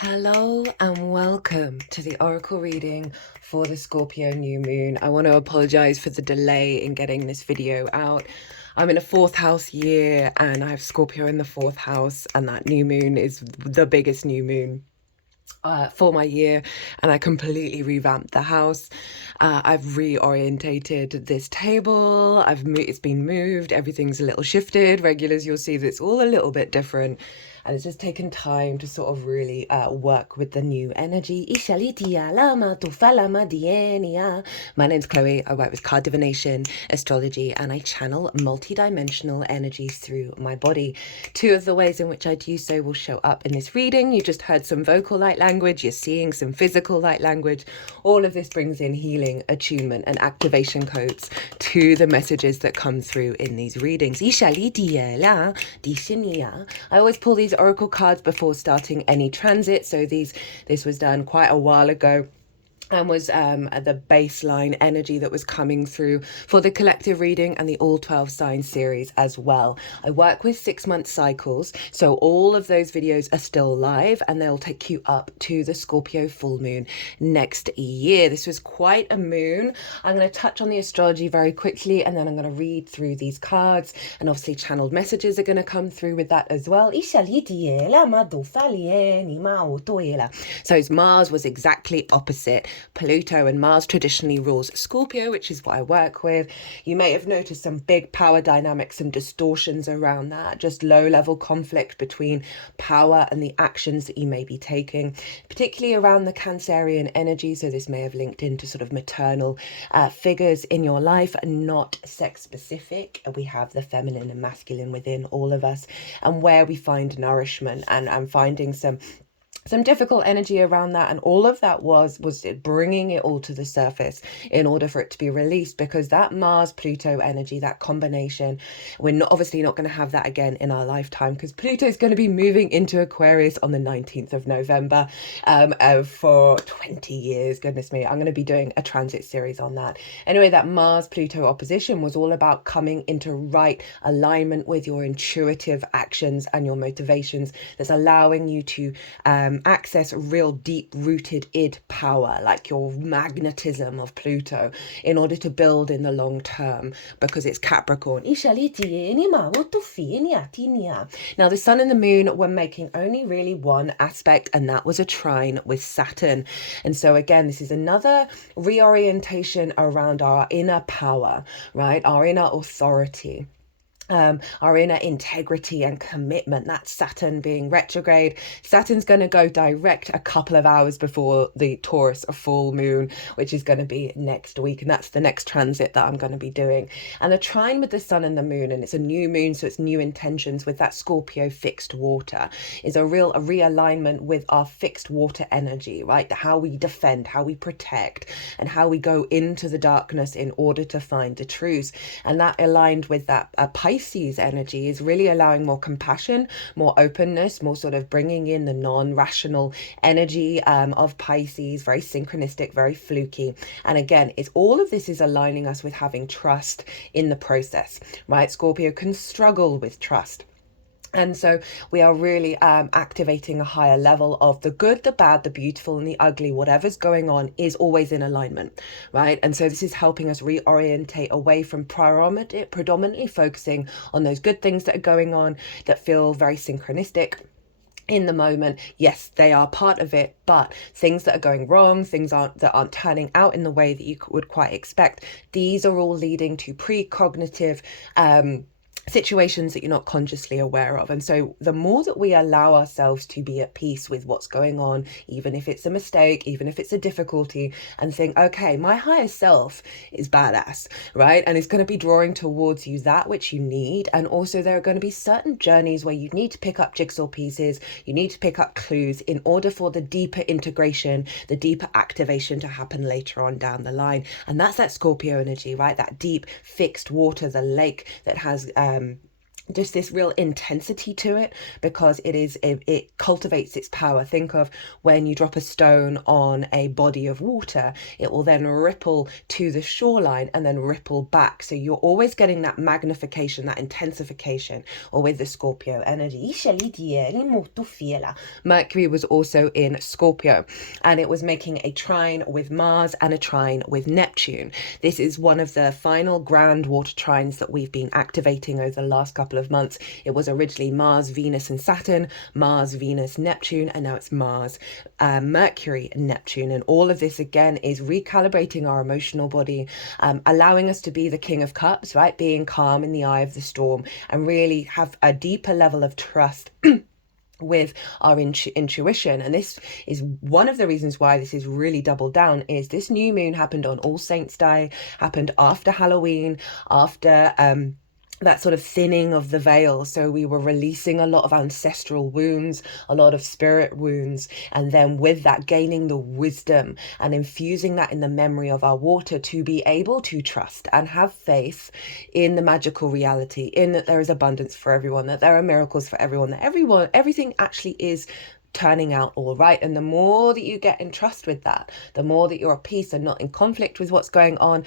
Hello and welcome to the Oracle reading for the Scorpio new moon. I want to apologize for the delay in getting this video out. I'm in a fourth house year and I have Scorpio in the fourth house, and that new moon is the biggest new moon for my year, and I completely revamped the house. I've reorientated this table. It's been moved. Everything's a little shifted. Regulars, you'll see that it's all a little bit different, and it's just taken time to sort of really work with the new energy. My name's Chloe. I work with card divination, astrology, and I channel multi-dimensional energies through my body. Two of the ways in which I do so will show up in this reading. You just heard some vocal light language. You're seeing some physical light language. All of this brings in healing, attunement, and activation codes to the messages that come through in these readings. I always pull these oracle cards before starting any transit. So this was done quite a while ago, and was the baseline energy that was coming through for the collective reading and the all 12 signs series as well. I work with 6-month cycles, so all of those videos are still live and they'll take you up to the Scorpio full moon next year. This was quite a moon. I'm going to touch on the astrology very quickly, and then I'm going to read through these cards, and obviously channeled messages are going to come through with that as well. So Mars was exactly opposite. Pluto, and Mars traditionally rules Scorpio, which is what I work with. You may have noticed some big power dynamics and distortions around that, just low-level conflict between power and the actions that you may be taking, particularly around the Cancerian energy. So this may have linked into sort of maternal figures in your life, not sex-specific. We have the feminine and masculine within all of us, and where we find nourishment, and I'm finding some difficult energy around that, and all of that was bringing it all to the surface in order for it to be released, because that Mars Pluto energy, that combination, we're obviously not going to have that again in our lifetime, because Pluto is going to be moving into Aquarius on the 19th of November for 20 years. Goodness me, I'm going to be doing a transit series on that. Anyway, that Mars Pluto opposition was all about coming into right alignment with your intuitive actions and your motivations, that's allowing you to access real deep-rooted id power, like your magnetism of Pluto, in order to build in the long term, because it's Capricorn. Now the sun and the moon were making only really one aspect, and that was a trine with Saturn. And so again, this is another reorientation around our inner power, right? Our inner authority. Our inner integrity and commitment. That's Saturn being retrograde. Saturn's going to go direct a couple of hours before the Taurus full moon, which is going to be next week, and that's the next transit that I'm going to be doing. And the trine with the sun and the moon, and it's a new moon, so it's new intentions with that Scorpio fixed water, is a realignment with our fixed water energy, right? How we defend, how we protect, and how we go into the darkness in order to find the truth. And that aligned with that Pisces energy is really allowing more compassion, more openness, more sort of bringing in the non-rational energy of Pisces, very synchronistic, very fluky. And again, all of this is aligning us with having trust in the process, right? Scorpio can struggle with trust. And so we are really activating a higher level of the good, the bad, the beautiful, and the ugly. Whatever's going on is always in alignment, right? And so this is helping us reorientate away from predominantly focusing on those good things that are going on that feel very synchronistic in the moment. Yes, they are part of it, but things that are going wrong, things that aren't turning out in the way that you would quite expect, these are all leading to precognitive situations that you're not consciously aware of. And so the more that we allow ourselves to be at peace with what's going on, even if it's a mistake, even if it's a difficulty, and think, okay, my higher self is badass, right? And it's going to be drawing towards you that which you need. And also there are going to be certain journeys where you need to pick up jigsaw pieces, you need to pick up clues in order for the deeper integration, the deeper activation to happen later on down the line. And that's that Scorpio energy, right? That deep fixed water, the lake that has just this real intensity to it, because it cultivates its power. Think of when you drop a stone on a body of water, it will then ripple to the shoreline and then ripple back. So you're always getting that magnification, that intensification. Or with the Scorpio energy, Mercury was also in Scorpio, and it was making a trine with Mars and a trine with Neptune. This is one of the final grand water trines that we've been activating over the last couple of months. It was originally Mars, Venus and Saturn, Mars, Venus, Neptune, and now it's Mars, Mercury, Neptune. And all of this again is recalibrating our emotional body, allowing us to be the King of Cups, right? Being calm in the eye of the storm and really have a deeper level of trust with our intuition. And this is one of the reasons why this is really doubled down, is this new moon happened on All Saints Day, happened after Halloween, after that sort of thinning of the veil. So we were releasing a lot of ancestral wounds, a lot of spirit wounds, and then with that gaining the wisdom and infusing that in the memory of our water to be able to trust and have faith in the magical reality, in that there is abundance for everyone, that there are miracles for everyone, that everything actually is turning out all right. And the more that you get in trust with that, the more that you're at peace and not in conflict with what's going on.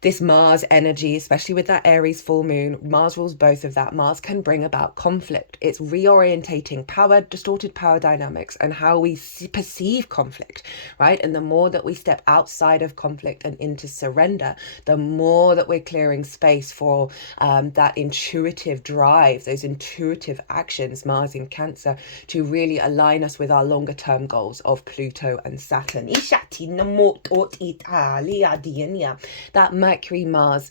This Mars energy, especially with that Aries full moon, Mars rules both of that. Mars can bring about conflict. It's reorientating power, distorted power dynamics, and how we perceive conflict, right? And the more that we step outside of conflict and into surrender, the more that we're clearing space for that intuitive drive, those intuitive actions, Mars in Cancer, to really align us with our longer term goals of Pluto and Saturn. That Mercury, Mars,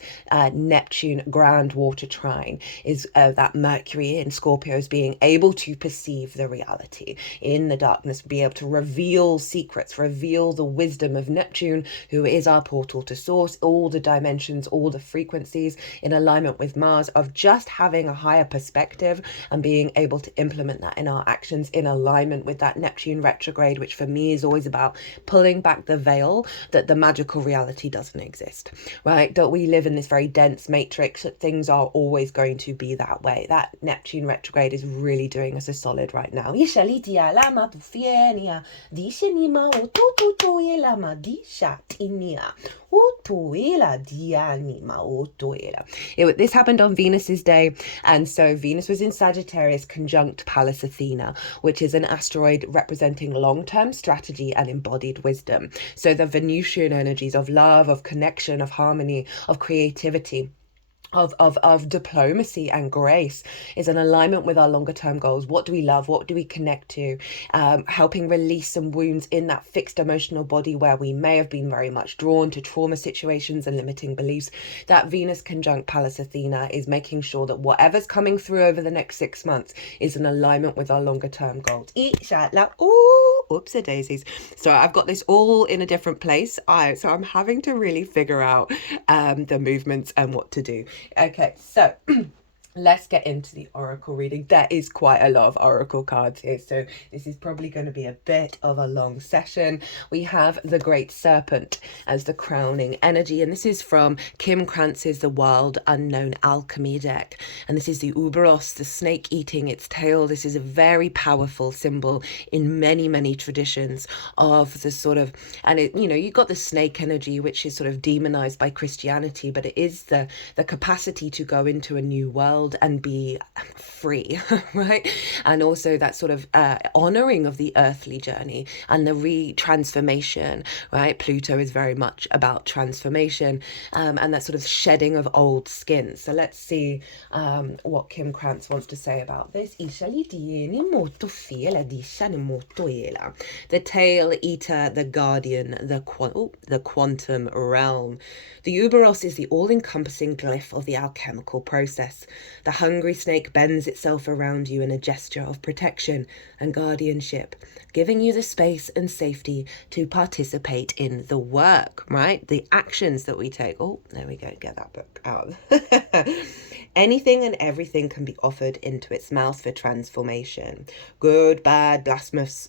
Neptune grand water trine is that Mercury in Scorpio is being able to perceive the reality in the darkness, be able to reveal secrets, reveal the wisdom of Neptune, who is our portal to source, all the dimensions, all the frequencies, in alignment with Mars, of just having a higher perspective and being able to implement that in our actions, in alignment with that Neptune retrograde, which for me is always about pulling back the veil that the magical reality doesn't exist, right? That we live in this very dense matrix, that things are always going to be that way. That Neptune retrograde is really doing us a solid right now. This happened on Venus's day, and so Venus was in Sagittarius conjunct Pallas Athena, which is an asteroid representing long-term strategy and embodied wisdom. So the Venusian energies of love, of connection, of harmony, of creativity, of diplomacy and grace is an alignment with our longer term goals. What do we love? What do we connect to? Helping release some wounds in that fixed emotional body where we may have been very much drawn to trauma situations and limiting beliefs. That Venus conjunct Pallas Athena is making sure that whatever's coming through over the next 6 months is in alignment with our longer term goals. Oopsie daisies. So I've got this all in a different place. So I'm having to really figure out the movements and what to do. Okay, so let's get into the oracle reading. There is quite a lot of oracle cards here, so this is probably going to be a bit of a long session. We have the Great Serpent as the crowning energy, and this is from Kim Krantz's The Wild Unknown Alchemy deck. And this is the Uberos, the snake eating its tail. This is a very powerful symbol in many, many traditions of the sort of, and it, you know, you've got the snake energy, which is sort of demonized by Christianity, but it is the capacity to go into a new world and be free, right? And also that sort of honoring of the earthly journey and the transformation, right? Pluto is very much about transformation and that sort of shedding of old skin. So let's see what Kim Krans wants to say about this. The tail eater, the guardian, the quantum realm. The Uberos is the all-encompassing glyph of the alchemical process. The hungry snake bends itself around you in a gesture of protection and guardianship, giving you the space and safety to participate in the work, right? The actions that we take. Oh, there we go. Get that book out. Anything and everything can be offered into its mouth for transformation. Good, bad, blasphemous,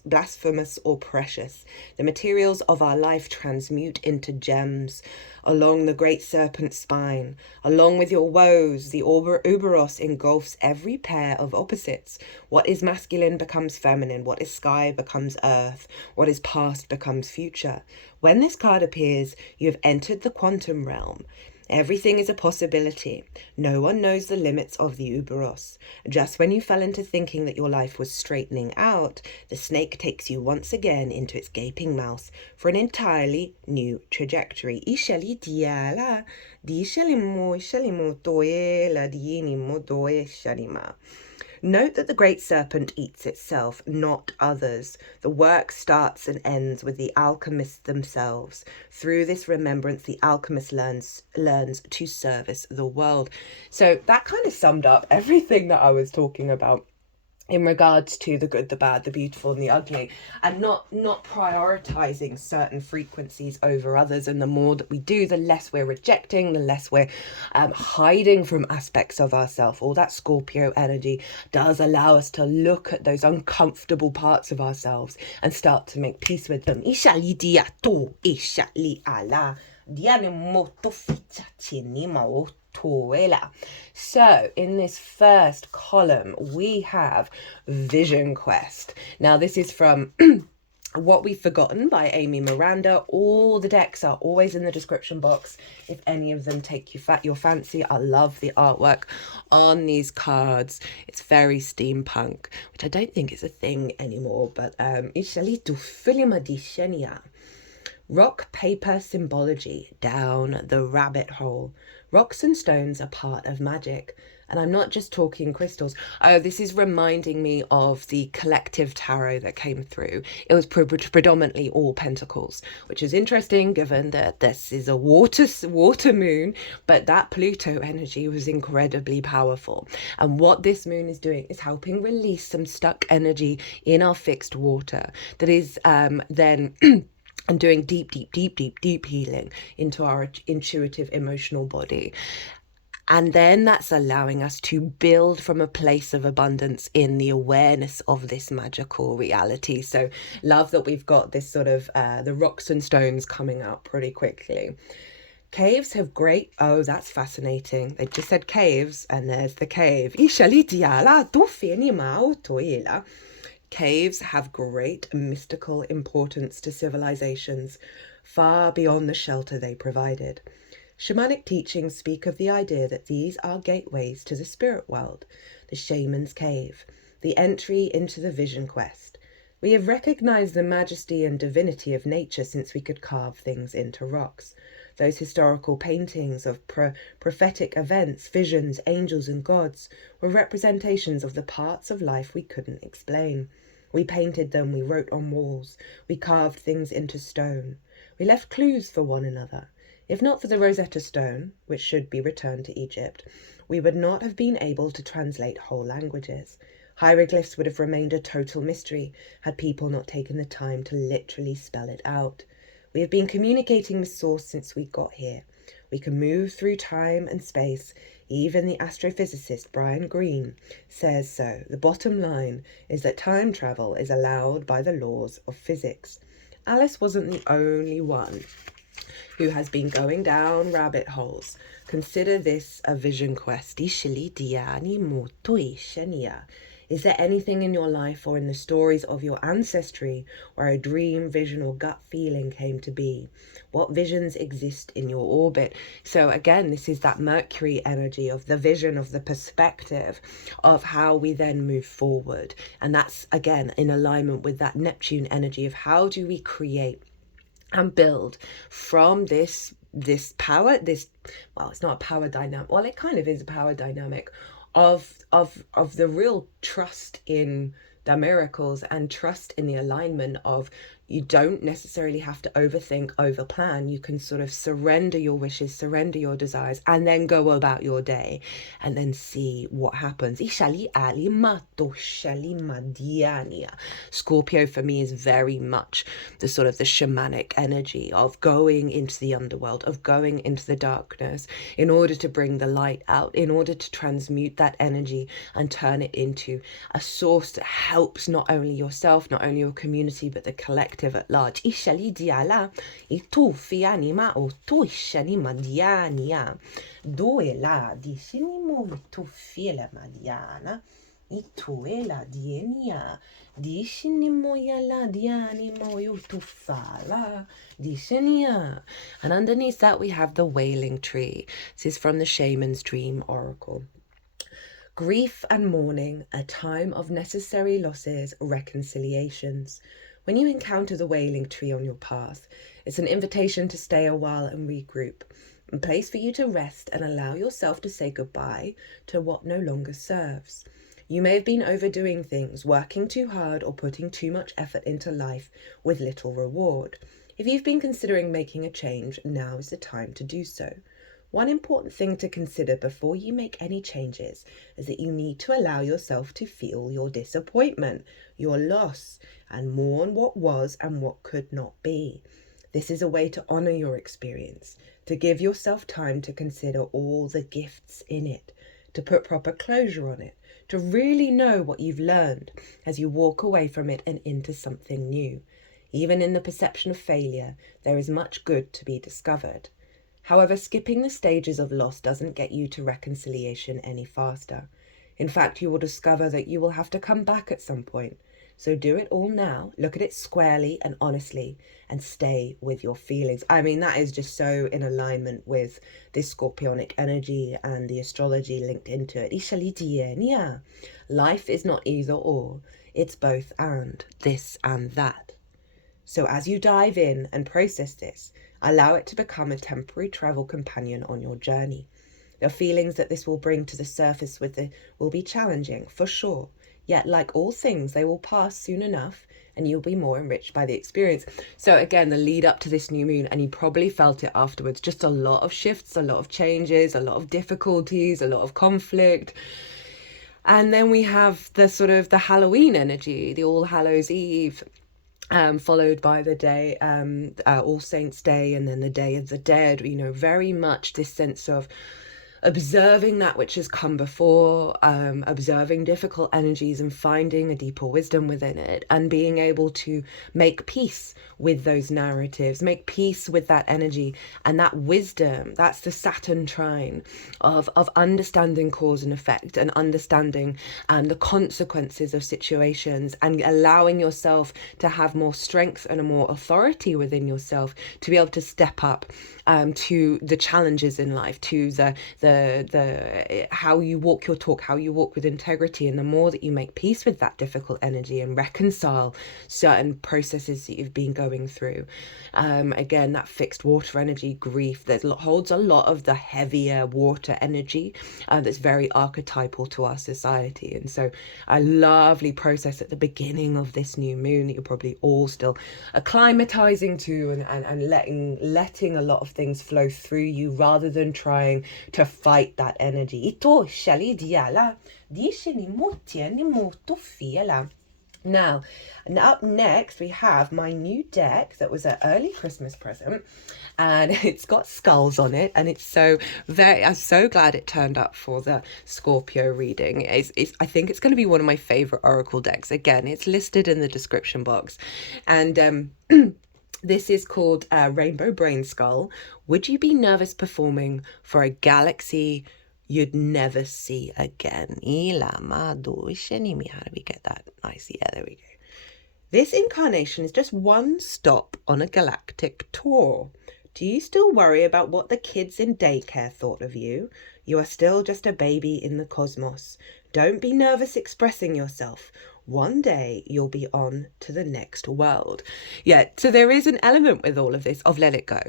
or precious. The materials of our life transmute into gems along the great serpent spine. Along with your woes, the Uberos Uberos engulfs every pair of opposites. What is masculine becomes feminine. What is sky becomes earth. What is past becomes future. When this card appears, you have entered the quantum realm. Everything is a possibility. No one knows the limits of the Uberos. Just when you fell into thinking that your life was straightening out, the snake takes you once again into its gaping mouth for an entirely new trajectory. Note that the great serpent eats itself, not others. The work starts and ends with the alchemists themselves. Through this remembrance, the alchemist learns to service the world. So that kind of summed up everything that I was talking about in regards to the good, the bad, the beautiful, and the ugly, and not prioritizing certain frequencies over others. And the more that we do, the less we're rejecting, the less we're hiding from aspects of ourselves. All that Scorpio energy does allow us to look at those uncomfortable parts of ourselves and start to make peace with them. So in this first column we have Vision Quest. Now this is from What We've Forgotten by Amy Miranda. All the decks are always in the description box if any of them take your fancy. I love the artwork on these cards. It's very steampunk, which I don't think is a thing anymore, but Rock paper symbology down the rabbit hole. Rocks and stones are part of magic. And I'm not just talking crystals. Oh, this is reminding me of the collective tarot that came through. It was predominantly all pentacles, which is interesting given that this is a water moon, but that Pluto energy was incredibly powerful. And what this moon is doing is helping release some stuck energy in our fixed water that is then and doing deep healing into our intuitive emotional body. And then that's allowing us to build from a place of abundance in the awareness of this magical reality. So love that we've got this sort of the rocks and stones coming out pretty quickly. Caves have great... Oh, that's fascinating. They just said caves and there's the cave. Caves have great mystical importance to civilizations, far beyond the shelter they provided. Shamanic teachings speak of the idea that these are gateways to the spirit world, the shaman's cave, the entry into the vision quest. We have recognized the majesty and divinity of nature since we could carve things into rocks. Those historical paintings of prophetic events, visions, angels and gods were representations of the parts of life we couldn't explain. We painted them, we wrote on walls, we carved things into stone. We left clues for one another. If not for the Rosetta Stone, which should be returned to Egypt, we would not have been able to translate whole languages. Hieroglyphs would have remained a total mystery had people not taken the time to literally spell it out. We have been communicating with Source since we got here. We can move through time and space. Even the astrophysicist Brian Greene says so. The bottom line is that time travel is allowed by the laws of physics. Alice wasn't the only one who has been going down rabbit holes. Consider this a vision quest. Is there anything in your life or in the stories of your ancestry where a dream, vision or gut feeling came to be? What visions exist in your orbit? So again, this is that Mercury energy of the vision, of the perspective of how we then move forward. And that's again in alignment with that Neptune energy of how do we create and build from this power, well, it's not a power dynamic. Well, it kind of is a power dynamic of the real trust in the miracles and trust in the alignment of you don't necessarily have to overthink, overplan. You can sort of surrender your wishes, surrender your desires, and then go about your day and then see what happens. Scorpio for me is very much the sort of the shamanic energy of going into the underworld, of going into the darkness in order to bring the light out, in order to transmute that energy and turn it into a source that helps not only yourself, not only your community, but the collective collective at large. Ishali diala, itufi anima o tu ishani madiania. Doela di sinimo itufi la madiana. Ituela dienia. Di sinimo yala dianimo yutufala. Di sinia. And underneath that we have the wailing tree. This is from the Shaman's Dream Oracle. Grief and mourning, a time of necessary losses, reconciliations. When you encounter the wailing tree on your path, it's an invitation to stay a while and regroup, a place for you to rest and allow yourself to say goodbye to what no longer serves. You may have been overdoing things, working too hard or putting too much effort into life with little reward. If you've been considering making a change, now is the time to do so. One important thing to consider before you make any changes is that you need to allow yourself to feel your disappointment, your loss, and mourn what was and what could not be. This is a way to honor your experience, to give yourself time to consider all the gifts in it, to put proper closure on it, to really know what you've learned as you walk away from it and into something new. Even in the perception of failure, there is much good to be discovered. However, skipping the stages of loss doesn't get you to reconciliation any faster. In fact, you will discover that you will have to come back at some point. So do it all now, look at it squarely and honestly, and stay with your feelings. I mean, that is just so in alignment with this scorpionic energy and the astrology linked into it. Life is not either or, it's both and, this and that. So as you dive in and process this, allow it to become a temporary travel companion on your journey. The feelings that this will bring to the surface will be challenging, for sure. Yet, like all things, they will pass soon enough and you'll be more enriched by the experience. So again, the lead up to this new moon, and you probably felt it afterwards, just a lot of shifts, a lot of changes, a lot of difficulties, a lot of conflict. And then we have the sort of the Halloween energy, the All Hallows Eve, followed by the day, All Saints Day, and then the Day of the Dead. Very much this sense of observing that which has come before, observing difficult energies and finding a deeper wisdom within it, and being able to make peace with those narratives, make peace with that energy and that wisdom. That's the Saturn trine of understanding cause and effect, and understanding the consequences of situations, and allowing yourself to have more strength and a more authority within yourself to be able to step up to the challenges in life, to the how you walk your talk, how you walk with integrity. And the more that you make peace with that difficult energy and reconcile certain processes that you've been going through, again, that fixed water energy, grief, that holds a lot of the heavier water energy that's very archetypal to our society. And so a lovely process at the beginning of this new moon that you're probably all still acclimatizing to, and letting a lot of things flow through you rather than trying to fight that energy. Now, and up next we have my new deck that was an early Christmas present, and it's got skulls on it, and I'm so glad it turned up for the Scorpio reading. I think it's going to be one of my favorite oracle decks. Again, it's listed in the description box, and this is called Rainbow Brainskull. Would you be nervous performing for a galaxy you'd never see again? How do we get that? Nice. Yeah, there we go. This incarnation is just one stop on a galactic tour. Do you still worry about what the kids in daycare thought of you? You are still just a baby in the cosmos. Don't be nervous expressing yourself. One day you'll be on to the next world. Yeah, so there is an element with all of this of let it go,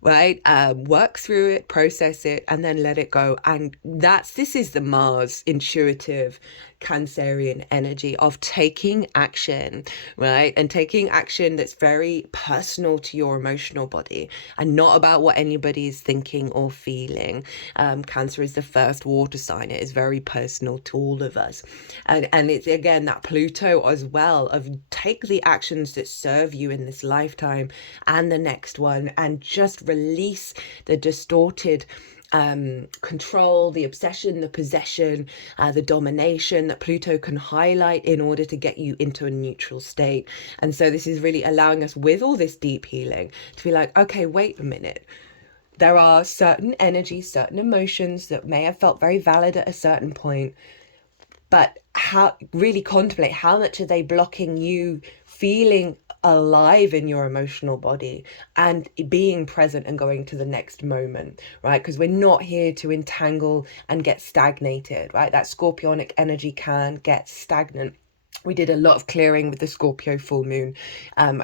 right? Work through it, process it, and then let it go. And this is the Mars intuitive Cancerian energy of taking action, right? And taking action that's very personal to your emotional body and not about what anybody is thinking or feeling. Cancer is the first water sign. It is very personal to all of us. And it's, again, that Pluto as well, of take the actions that serve you in this lifetime and the next one, and just release the distorted control, the obsession, the possession, the domination that Pluto can highlight in order to get you into a neutral state. And so this is really allowing us, with all this deep healing, to be like, okay, wait a minute. There are certain energies, certain emotions that may have felt very valid at a certain point, but how really contemplate how much are they blocking you feeling alive in your emotional body and being present and going to the next moment, right? Because we're not here to entangle and get stagnated, right? That scorpionic energy can get stagnant. We did a lot of clearing with the Scorpio full moon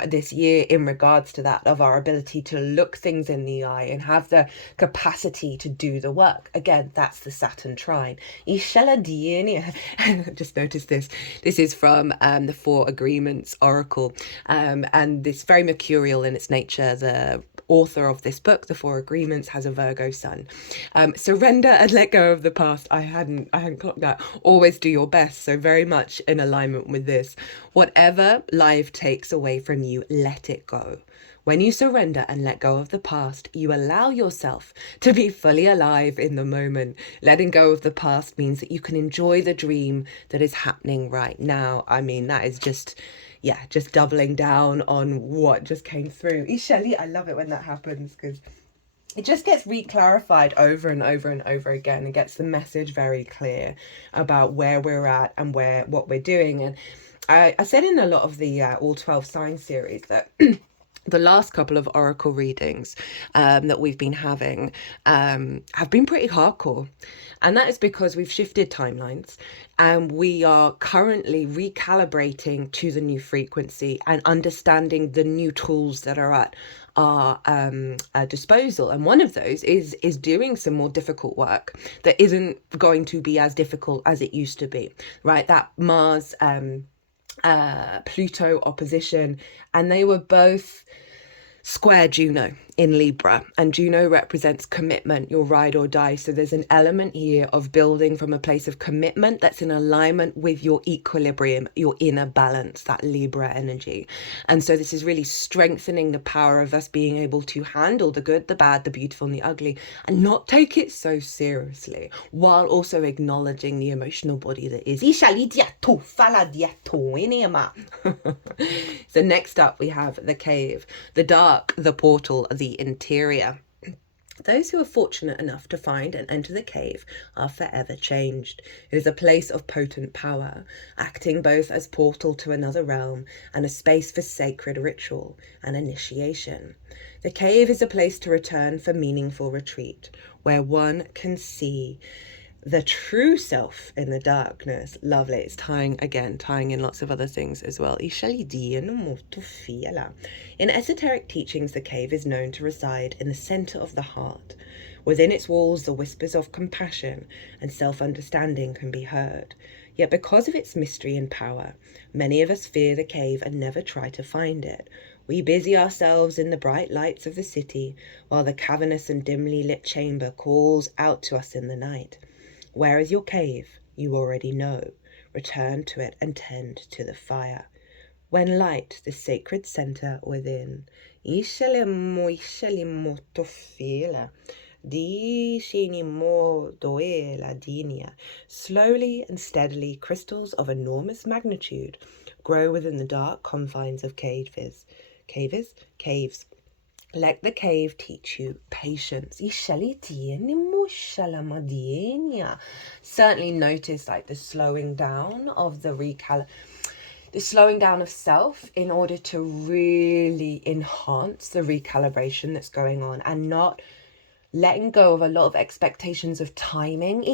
this year in regards to that, of our ability to look things in the eye and have the capacity to do the work. Again, that's the Saturn trine. I just noticed this. This is from the Four Agreements Oracle, and it's very mercurial in its nature. The author of this book, The Four Agreements, has a Virgo sun. Surrender and let go of the past. I hadn't clocked that. Always do your best. So very much in alignment with this. Whatever life takes away from you, let it go. When you surrender and let go of the past, you allow yourself to be fully alive in the moment. Letting go of the past means that you can enjoy the dream that is happening right now. I mean, that is just doubling down on what just came through. Ishali, I love it when that happens, because it just gets re-clarified over and over and over again, and gets the message very clear about where we're at and what we're doing. And I said in a lot of the All 12 Sign series that the last couple of oracle readings that we've been having have been pretty hardcore. And that is because we've shifted timelines and we are currently recalibrating to the new frequency and understanding the new tools that are at our disposal. And one of those is doing some more difficult work that isn't going to be as difficult as it used to be, right? That Mars Pluto opposition, and they were both square Juno in Libra, and Juno represents commitment, your ride or die. So there's an element here of building from a place of commitment that's in alignment with your equilibrium, your inner balance, that Libra energy. And so this is really strengthening the power of us being able to handle the good, the bad, the beautiful and the ugly, and not take it so seriously, while also acknowledging the emotional body that is. So next up we have the cave, the dark, the portal, the interior. Those who are fortunate enough to find and enter the cave are forever changed. It is a place of potent power, acting both as portal to another realm and a space for sacred ritual and initiation. The cave is a place to return for meaningful retreat, where one can see the true self in the darkness. Lovely. It's tying in lots of other things as well. In esoteric teachings, the cave is known to reside in the center of the heart. Within its walls, the whispers of compassion and self-understanding can be heard. Yet because of its mystery and power, many of us fear the cave and never try to find it. We busy ourselves in the bright lights of the city, while the cavernous and dimly lit chamber calls out to us in the night. Where is your cave? You already know. Return to it and tend to the fire. When light, the sacred center within. Slowly and steadily, crystals of enormous magnitude grow within the dark confines of caves. Let the cave teach you patience. Certainly notice like the slowing down of the slowing down of self in order to really enhance the recalibration that's going on, and not letting go of a lot of expectations of timing.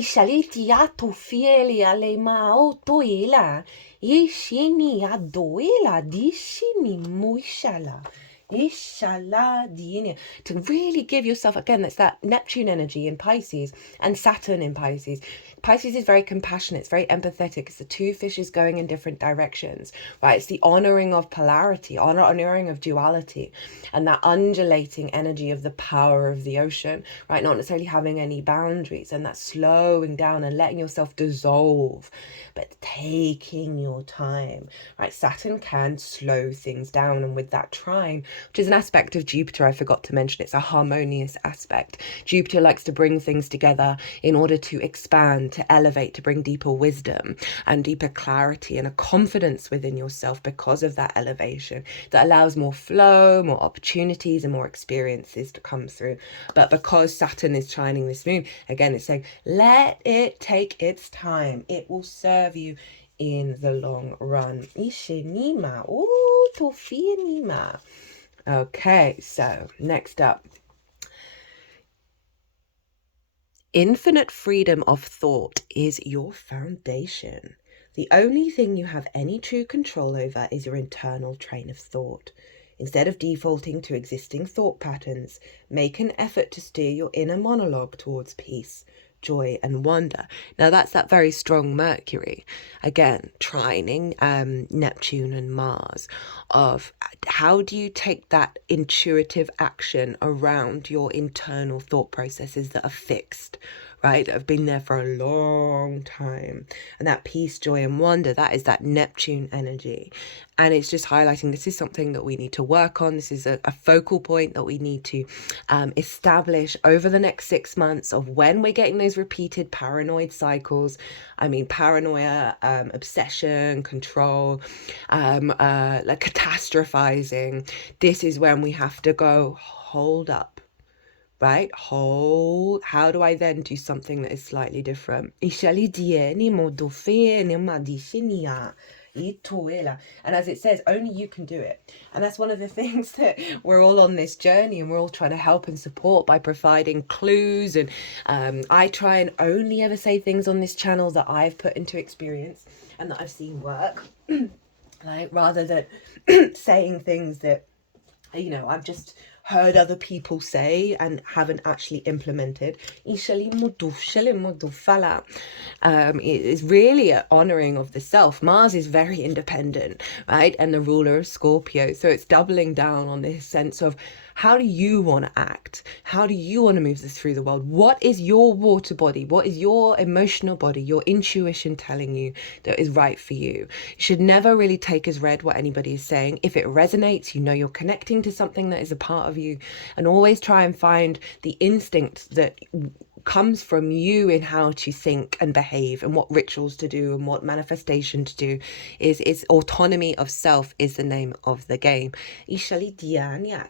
To really give yourself, again, that's that Neptune energy in Pisces and Saturn in Pisces. Pisces is very compassionate, it's very empathetic. It's the two fishes going in different directions, right? It's the honoring of polarity, honoring of duality, and that undulating energy of the power of the ocean, right? Not necessarily having any boundaries, and that slowing down and letting yourself dissolve, but taking your time, right? Saturn can slow things down, and with that trine, which is an aspect of Jupiter I forgot to mention. It's a harmonious aspect. Jupiter likes to bring things together in order to expand, to elevate, to bring deeper wisdom and deeper clarity and a confidence within yourself because of that elevation that allows more flow, more opportunities and more experiences to come through. But because Saturn is trining this moon, again, it's saying, let it take its time. It will serve you in the long run. Ishinima. Ooh, Tofianima. Okay, so next up. Infinite freedom of thought is your foundation. The only thing you have any true control over is your internal train of thought. Instead of defaulting to existing thought patterns, make an effort to steer your inner monologue towards peace, joy and wonder. Now that's that very strong Mercury, again trining Neptune and Mars, of how do you take that intuitive action around your internal thought processes that are fixed, right, that have been there for a long time. And that peace, joy and wonder, that is that Neptune energy. And it's just highlighting this is something that we need to work on. This is a focal point that we need to establish over the next 6 months of when we're getting those repeated paranoid cycles. I mean, paranoia, obsession, control, like catastrophizing. This is when we have to go, hold up. Right? How do I then do something that is slightly different? And as it says, only you can do it. And that's one of the things that we're all on this journey and we're all trying to help and support by providing clues. And I try and only ever say things on this channel that I've put into experience and that I've seen work, like, rather than saying things that, you know, I've just heard other people say and haven't actually implemented. It is really an honouring of the self. Mars is very independent, right? And the ruler of Scorpio. So it's doubling down on this sense of, how do you want to act? How do you want to move this through the world? What is your water body? What is your emotional body, your intuition telling you that is right for you? You should never really take as read what anybody is saying. If it resonates, you know you're connecting to something that is a part of you, and always try and find the instinct that comes from you in how to think and behave and what rituals to do and what manifestation to do. Is autonomy of self is the name of the game.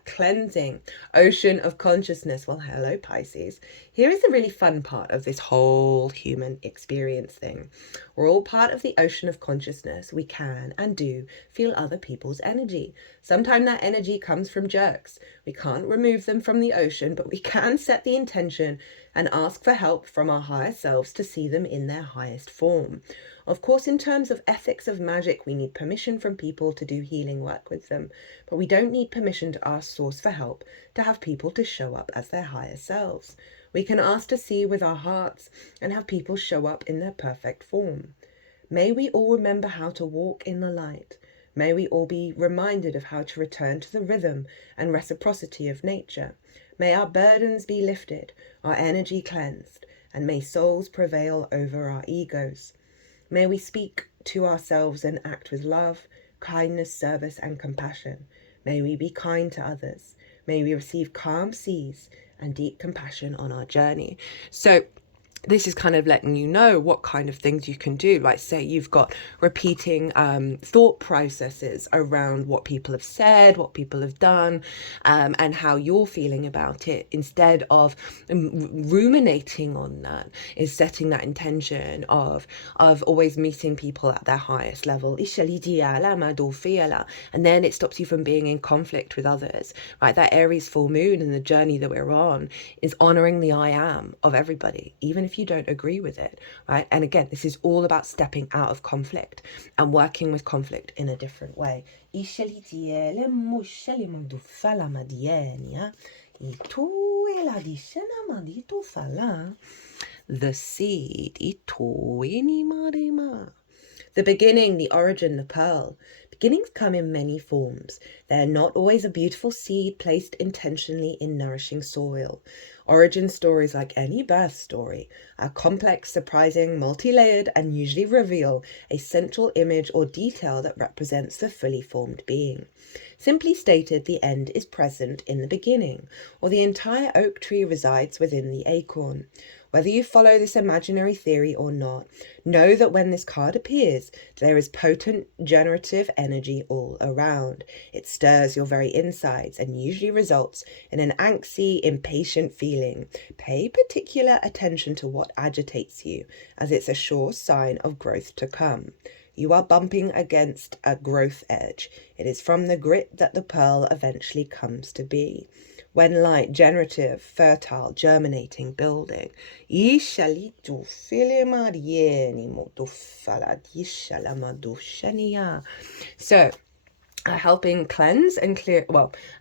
Cleansing, ocean of consciousness. Well, hello Pisces. Here is the really fun part of this whole human experience thing. We're all part of the ocean of consciousness. We can and do feel other people's energy. Sometimes that energy comes from jerks. We can't remove them from the ocean, but we can set the intention and ask for help from our higher selves to see them in their highest form. Of course, in terms of ethics of magic, we need permission from people to do healing work with them, but we don't need permission to ask Source for help to have people to show up as their higher selves. We can ask to see with our hearts and have people show up in their perfect form. May we all remember how to walk in the light. May we all be reminded of how to return to the rhythm and reciprocity of nature. May our burdens be lifted, our energy cleansed, and may souls prevail over our egos. May we speak to ourselves and act with love, kindness, service, and compassion. May we be kind to others. May we receive calm seas and deep compassion on our journey. So this is kind of letting you know what kind of things you can do. Like, say you've got repeating thought processes around what people have said, what people have done, and how you're feeling about it. Instead of ruminating on that, is setting that intention of always meeting people at their highest level. And then it stops you from being in conflict with others, right? That Aries full moon and the journey that we're on is honoring the I am of everybody, even if you don't agree with it, right? And again, this is all about stepping out of conflict and working with conflict in a different way. The seed. The beginning, the origin, the pearl. Beginnings come in many forms. They are not always a beautiful seed placed intentionally in nourishing soil. Origin stories, like any birth story, are complex, surprising, multi-layered, and usually reveal a central image or detail that represents the fully formed being. Simply stated, the end is present in the beginning, or the entire oak tree resides within the acorn. Whether you follow this imaginary theory or not, know that when this card appears, there is potent generative energy all around. It stirs your very insides and usually results in an angsty, impatient feeling. Pay particular attention to what agitates you, as it's a sure sign of growth to come. You are bumping against a growth edge. It is from the grit that the pearl eventually comes to be. When light, generative, fertile, germinating, building. So, helping cleanse and clear,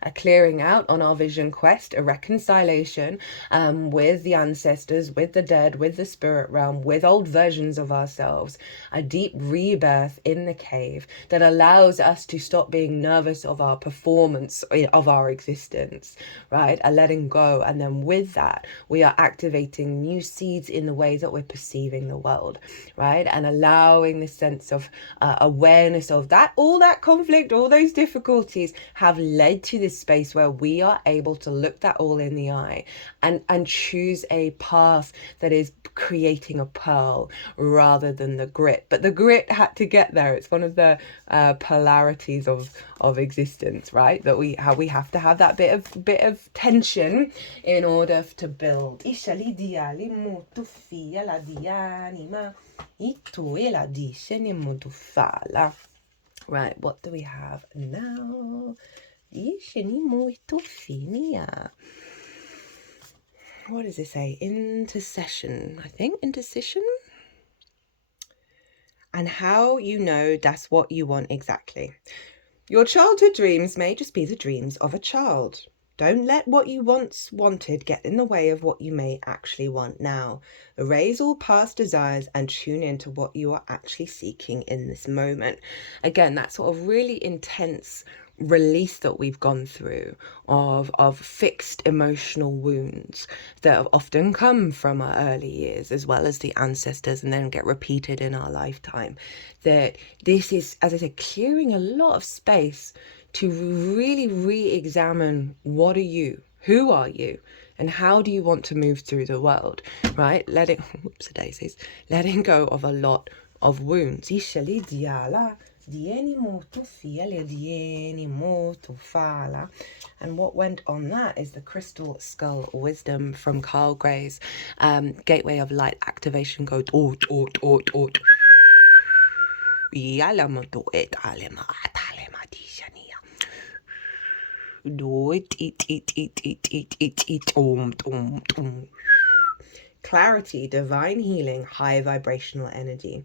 a clearing out on our vision quest, a reconciliation with the ancestors, with the dead, with the spirit realm, with old versions of ourselves, a deep rebirth in the cave that allows us to stop being nervous of our performance, of our existence, right? A letting go. And then with that, we are activating new seeds in the way that we're perceiving the world, right? And allowing this sense of awareness of that, all that conflict, all those difficulties have led to this space where we are able to look that all in the eye and choose a path that is creating a pearl rather than the grit. But the grit had to get there. It's one of the polarities of existence, right? That we have to have that bit of tension in order to build. Right, what do we have now? What does it say? Intercession, I think. Intercession? And how you know that's what you want exactly. Your childhood dreams may just be the dreams of a child. Don't let what you once wanted get in the way of what you may actually want now. Erase all past desires and tune into what you are actually seeking in this moment. Again, that sort of really intense release that we've gone through of fixed emotional wounds that have often come from our early years as well as the ancestors and then get repeated in our lifetime. That this is, as I said, clearing a lot of space to really re-examine what are you, who are you, and how do you want to move through the world, right? Letting go of a lot of wounds. And what went on that is the Crystal Skull Wisdom from Carl Gray's Gateway of Light Activation Code. Clarity, divine healing, high vibrational energy.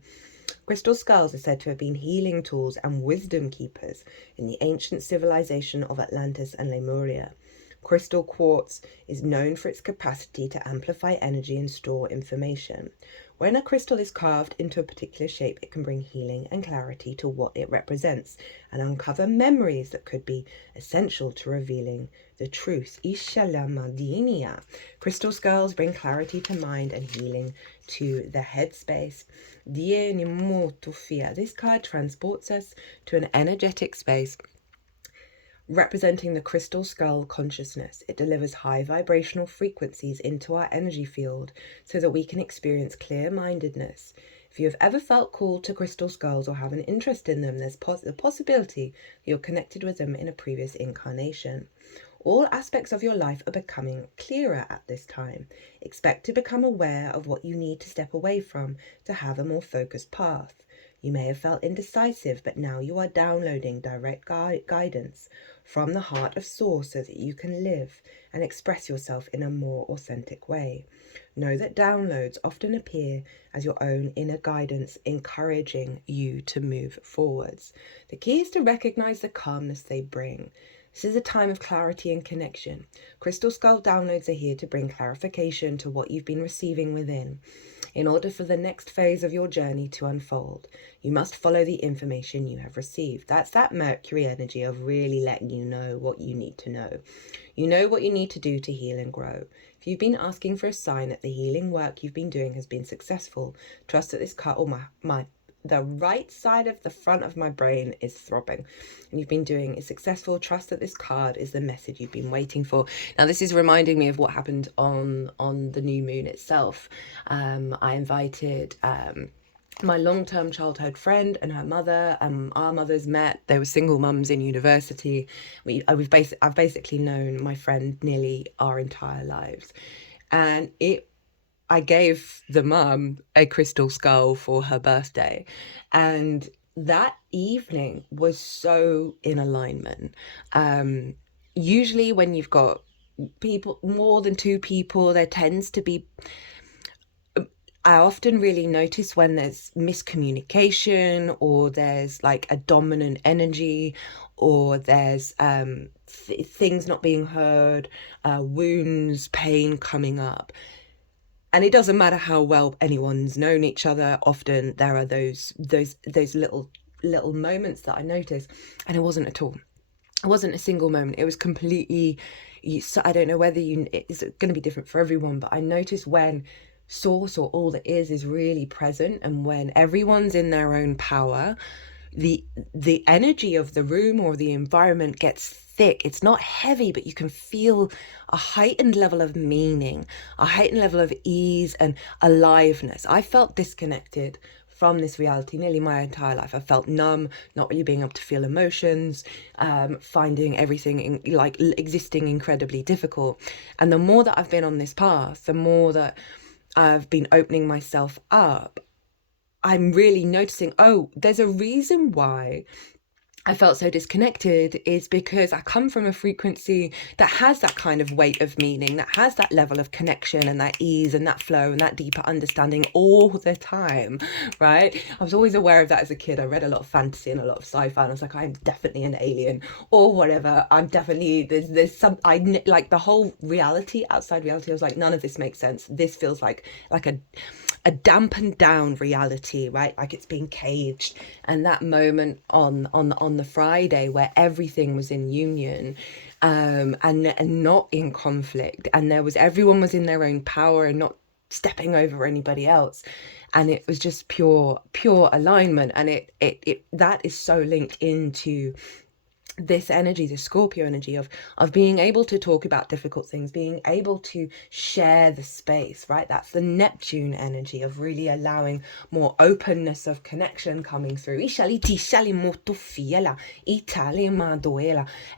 Crystal skulls are said to have been healing tools and wisdom keepers in the ancient civilization of Atlantis and Lemuria. Crystal quartz is known for its capacity to amplify energy and store information. When a crystal is carved into a particular shape, it can bring healing and clarity to what it represents and uncover memories that could be essential to revealing the truth. Crystal skulls bring clarity to mind and healing to the headspace. This card transports us to an energetic space representing the crystal skull consciousness. It delivers high vibrational frequencies into our energy field so that we can experience clear-mindedness. If you have ever felt called to crystal skulls or have an interest in them, there's the possibility that you're connected with them in a previous incarnation. All aspects of your life are becoming clearer at this time. Expect to become aware of what you need to step away from to have a more focused path. You may have felt indecisive, but now you are downloading direct guidance from the heart of Source so that you can live and express yourself in a more authentic way. Know that downloads often appear as your own inner guidance, encouraging you to move forwards. The key is to recognize the calmness they bring. This is a time of clarity and connection. Crystal Skull downloads are here to bring clarification to what you've been receiving within. In order for the next phase of your journey to unfold, you must follow the information you have received. That's that Mercury energy of really letting you know what you need to know. You know what you need to do to heal and grow. If you've been asking for a sign that the healing work you've been doing has been successful, trust that this card, the right side of the front of my brain is throbbing, and you've been doing is successful. Trust that this card is the message you've been waiting for. Now, this is reminding me of what happened on the new moon itself. I invited my long-term childhood friend and her mother. Our mothers met. They were single mums in university. I've basically known my friend nearly our entire lives, and I gave the mum a crystal skull for her birthday, and that evening was so in alignment. Usually when you've got people, more than two people, there tends to be, I often really notice when there's miscommunication, or there's like a dominant energy, or there's things not being heard, wounds, pain coming up. And it doesn't matter how well anyone's known each other. Often there are those little moments that I notice, and it wasn't at all. It wasn't a single moment. It was completely. So I don't know whether it's going to be different for everyone, but I notice when source, or all that is really present, and when everyone's in their own power, the energy of the room or the environment gets thick. It's not heavy, but you can feel a heightened level of meaning, a heightened level of ease and aliveness. I felt disconnected from this reality nearly my entire life. I felt numb, not really being able to feel emotions, finding everything existing incredibly difficult. And the more that I've been on this path, the more that I've been opening myself up, I'm really noticing, there's a reason why I felt so disconnected, is because I come from a frequency that has that kind of weight of meaning, that has that level of connection and that ease and that flow and that deeper understanding all the time, right? I was always aware of that as a kid. I read a lot of fantasy and a lot of sci-fi, and I was like, I'm definitely an alien or whatever. I'm definitely, there's some, like the whole reality, outside reality, I was like, none of this makes sense. This feels like a dampened down reality, right? Like it's being caged. And that moment on the Friday where everything was in union, and not in conflict, and everyone was in their own power and not stepping over anybody else, and it was just pure alignment. And it that is so linked into this energy, the Scorpio energy of being able to talk about difficult things, being able to share the space, right? That's the Neptune energy of really allowing more openness of connection coming through.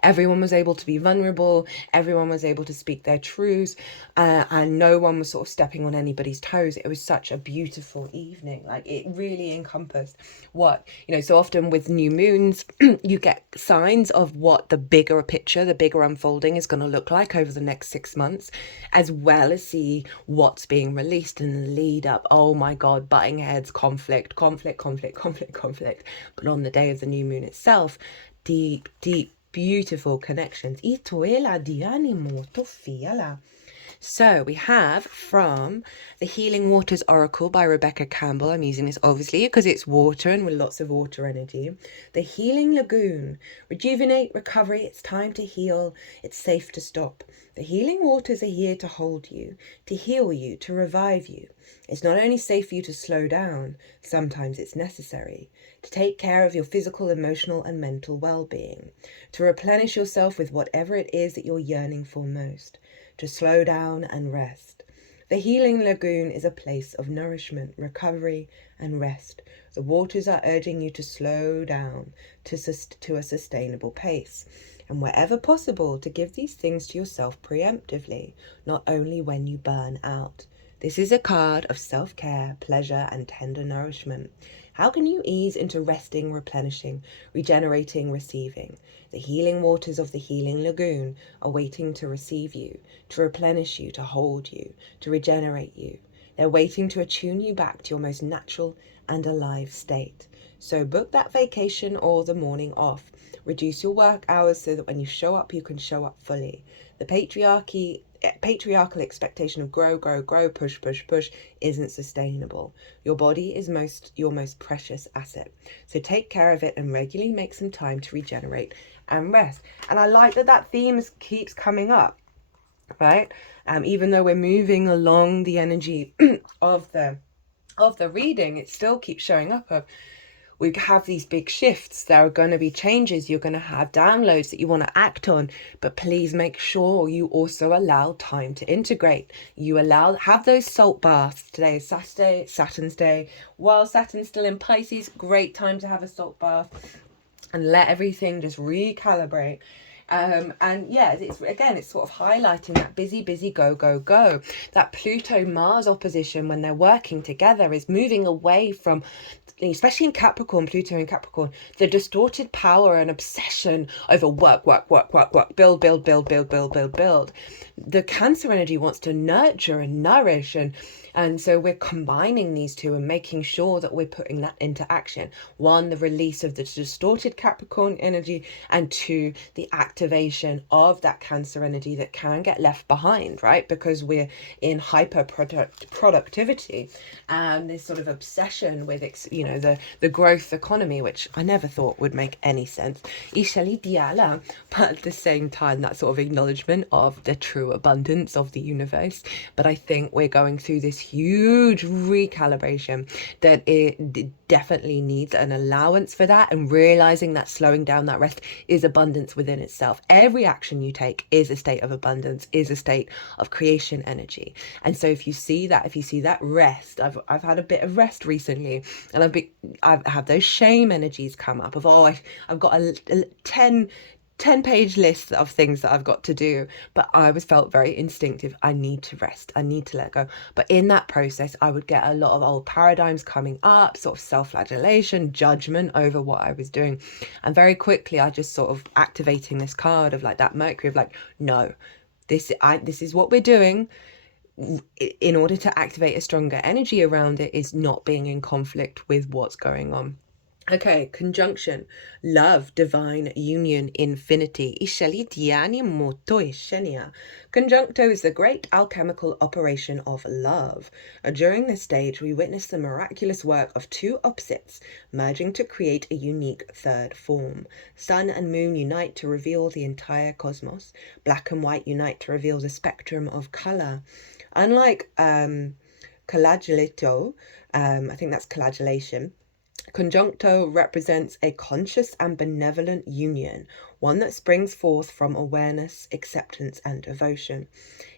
Everyone was able to be vulnerable. Everyone was able to speak their truths, and no one was sort of stepping on anybody's toes. It was such a beautiful evening. Like it really encompassed what, so often with new moons, you get signs of what the bigger picture, the bigger unfolding is going to look like over the next 6 months, as well as see what's being released in the lead up. Oh my God, butting heads, conflict. But on the day of the new moon itself, deep, beautiful connections. So we have from the Healing Waters Oracle by Rebecca Campbell. I'm using this obviously because it's water and with lots of water energy. The Healing Lagoon. Rejuvenate, recovery. It's time to heal. It's safe to stop. The healing waters are here to hold you, to heal you, to revive you. It's not only safe for you to slow down, sometimes it's necessary, to take care of your physical, emotional, and mental well-being, to replenish yourself with whatever it is that you're yearning for most, to slow down and rest. The Healing Lagoon is a place of nourishment, recovery, and rest. The waters are urging you to slow down to a sustainable pace, and wherever possible, to give these things to yourself preemptively, not only when you burn out. This is a card of self-care, pleasure, and tender nourishment. How can you ease into resting, replenishing, regenerating, receiving? The healing waters of the Healing Lagoon are waiting to receive you, to replenish you, to hold you, to regenerate you. They're waiting to attune you back to your most natural and alive state. So book that vacation or the morning off. Reduce your work hours so that when you show up, you can show up fully. The patriarchal expectation of grow, push, push, push isn't sustainable. Your body is your most precious asset. So take care of it and regularly make some time to regenerate and rest. And I like that theme keeps coming up, right? Even though we're moving along the energy of the reading, it still keeps showing up of, we have these big shifts. There are going to be changes. You're going to have downloads that you want to act on, but please make sure you also allow time to integrate. You have those salt baths. Today is Saturday, Saturn's day. While Saturn's still in Pisces, great time to have a salt bath and let everything just recalibrate. And yeah, it's sort of highlighting that busy, go, go, go. That Pluto-Mars opposition, when they're working together, is moving away from, especially in Capricorn, Pluto in Capricorn, the distorted power and obsession over work, build. The Cancer energy wants to nurture and nourish, and so we're combining these two and making sure that we're putting that into action. One, the release of the distorted Capricorn energy, and two, the activation of that Cancer energy that can get left behind, right? Because we're in hyper productivity and this sort of obsession with, the growth economy, which I never thought would make any sense. But at the same time, that sort of acknowledgement of the true abundance of the universe. But I think we're going through this huge recalibration that it definitely needs an allowance for that, and realizing that slowing down, that rest is abundance within itself. Every action you take is a state of abundance, is a state of creation energy. And so if you see that rest, I've had a bit of rest recently, and I've had those shame energies come up of, I've got a 10-page list of things that I've got to do, but I felt very instinctive. I need to rest. I need to let go. But in that process, I would get a lot of old paradigms coming up, sort of self-flagellation, judgment over what I was doing. And very quickly, I just sort of activating this card of like that Mercury of like, no, this is what we're doing. In order to activate a stronger energy around it is not being in conflict with what's going on. Okay, conjunction, love, divine union, infinity. Conjuncto is the great alchemical operation of love. During this stage, we witness the miraculous work of two opposites merging to create a unique third form. Sun and moon unite to reveal the entire cosmos. Black and white unite to reveal the spectrum of color. Unlike collagulato, I think that's collagulation, conjuncto represents a conscious and benevolent union, one that springs forth from awareness, acceptance, and devotion.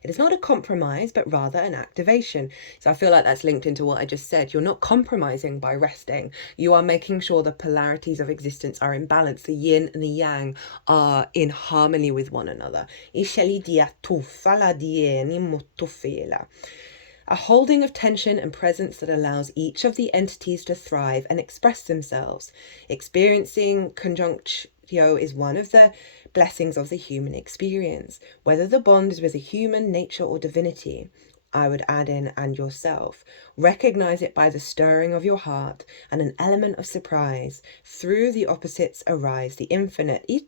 It is not a compromise, but rather an activation. So I feel like that's linked into what I just said. You're not compromising by resting. You are making sure the polarities of existence are in balance. The yin and the yang are in harmony with one another. A holding of tension and presence that allows each of the entities to thrive and express themselves. Experiencing conjunctio is one of the blessings of the human experience. Whether the bond is with a human, nature, or divinity, I would add in, and yourself. Recognize it by the stirring of your heart and an element of surprise. Through the opposites arise the infinite. The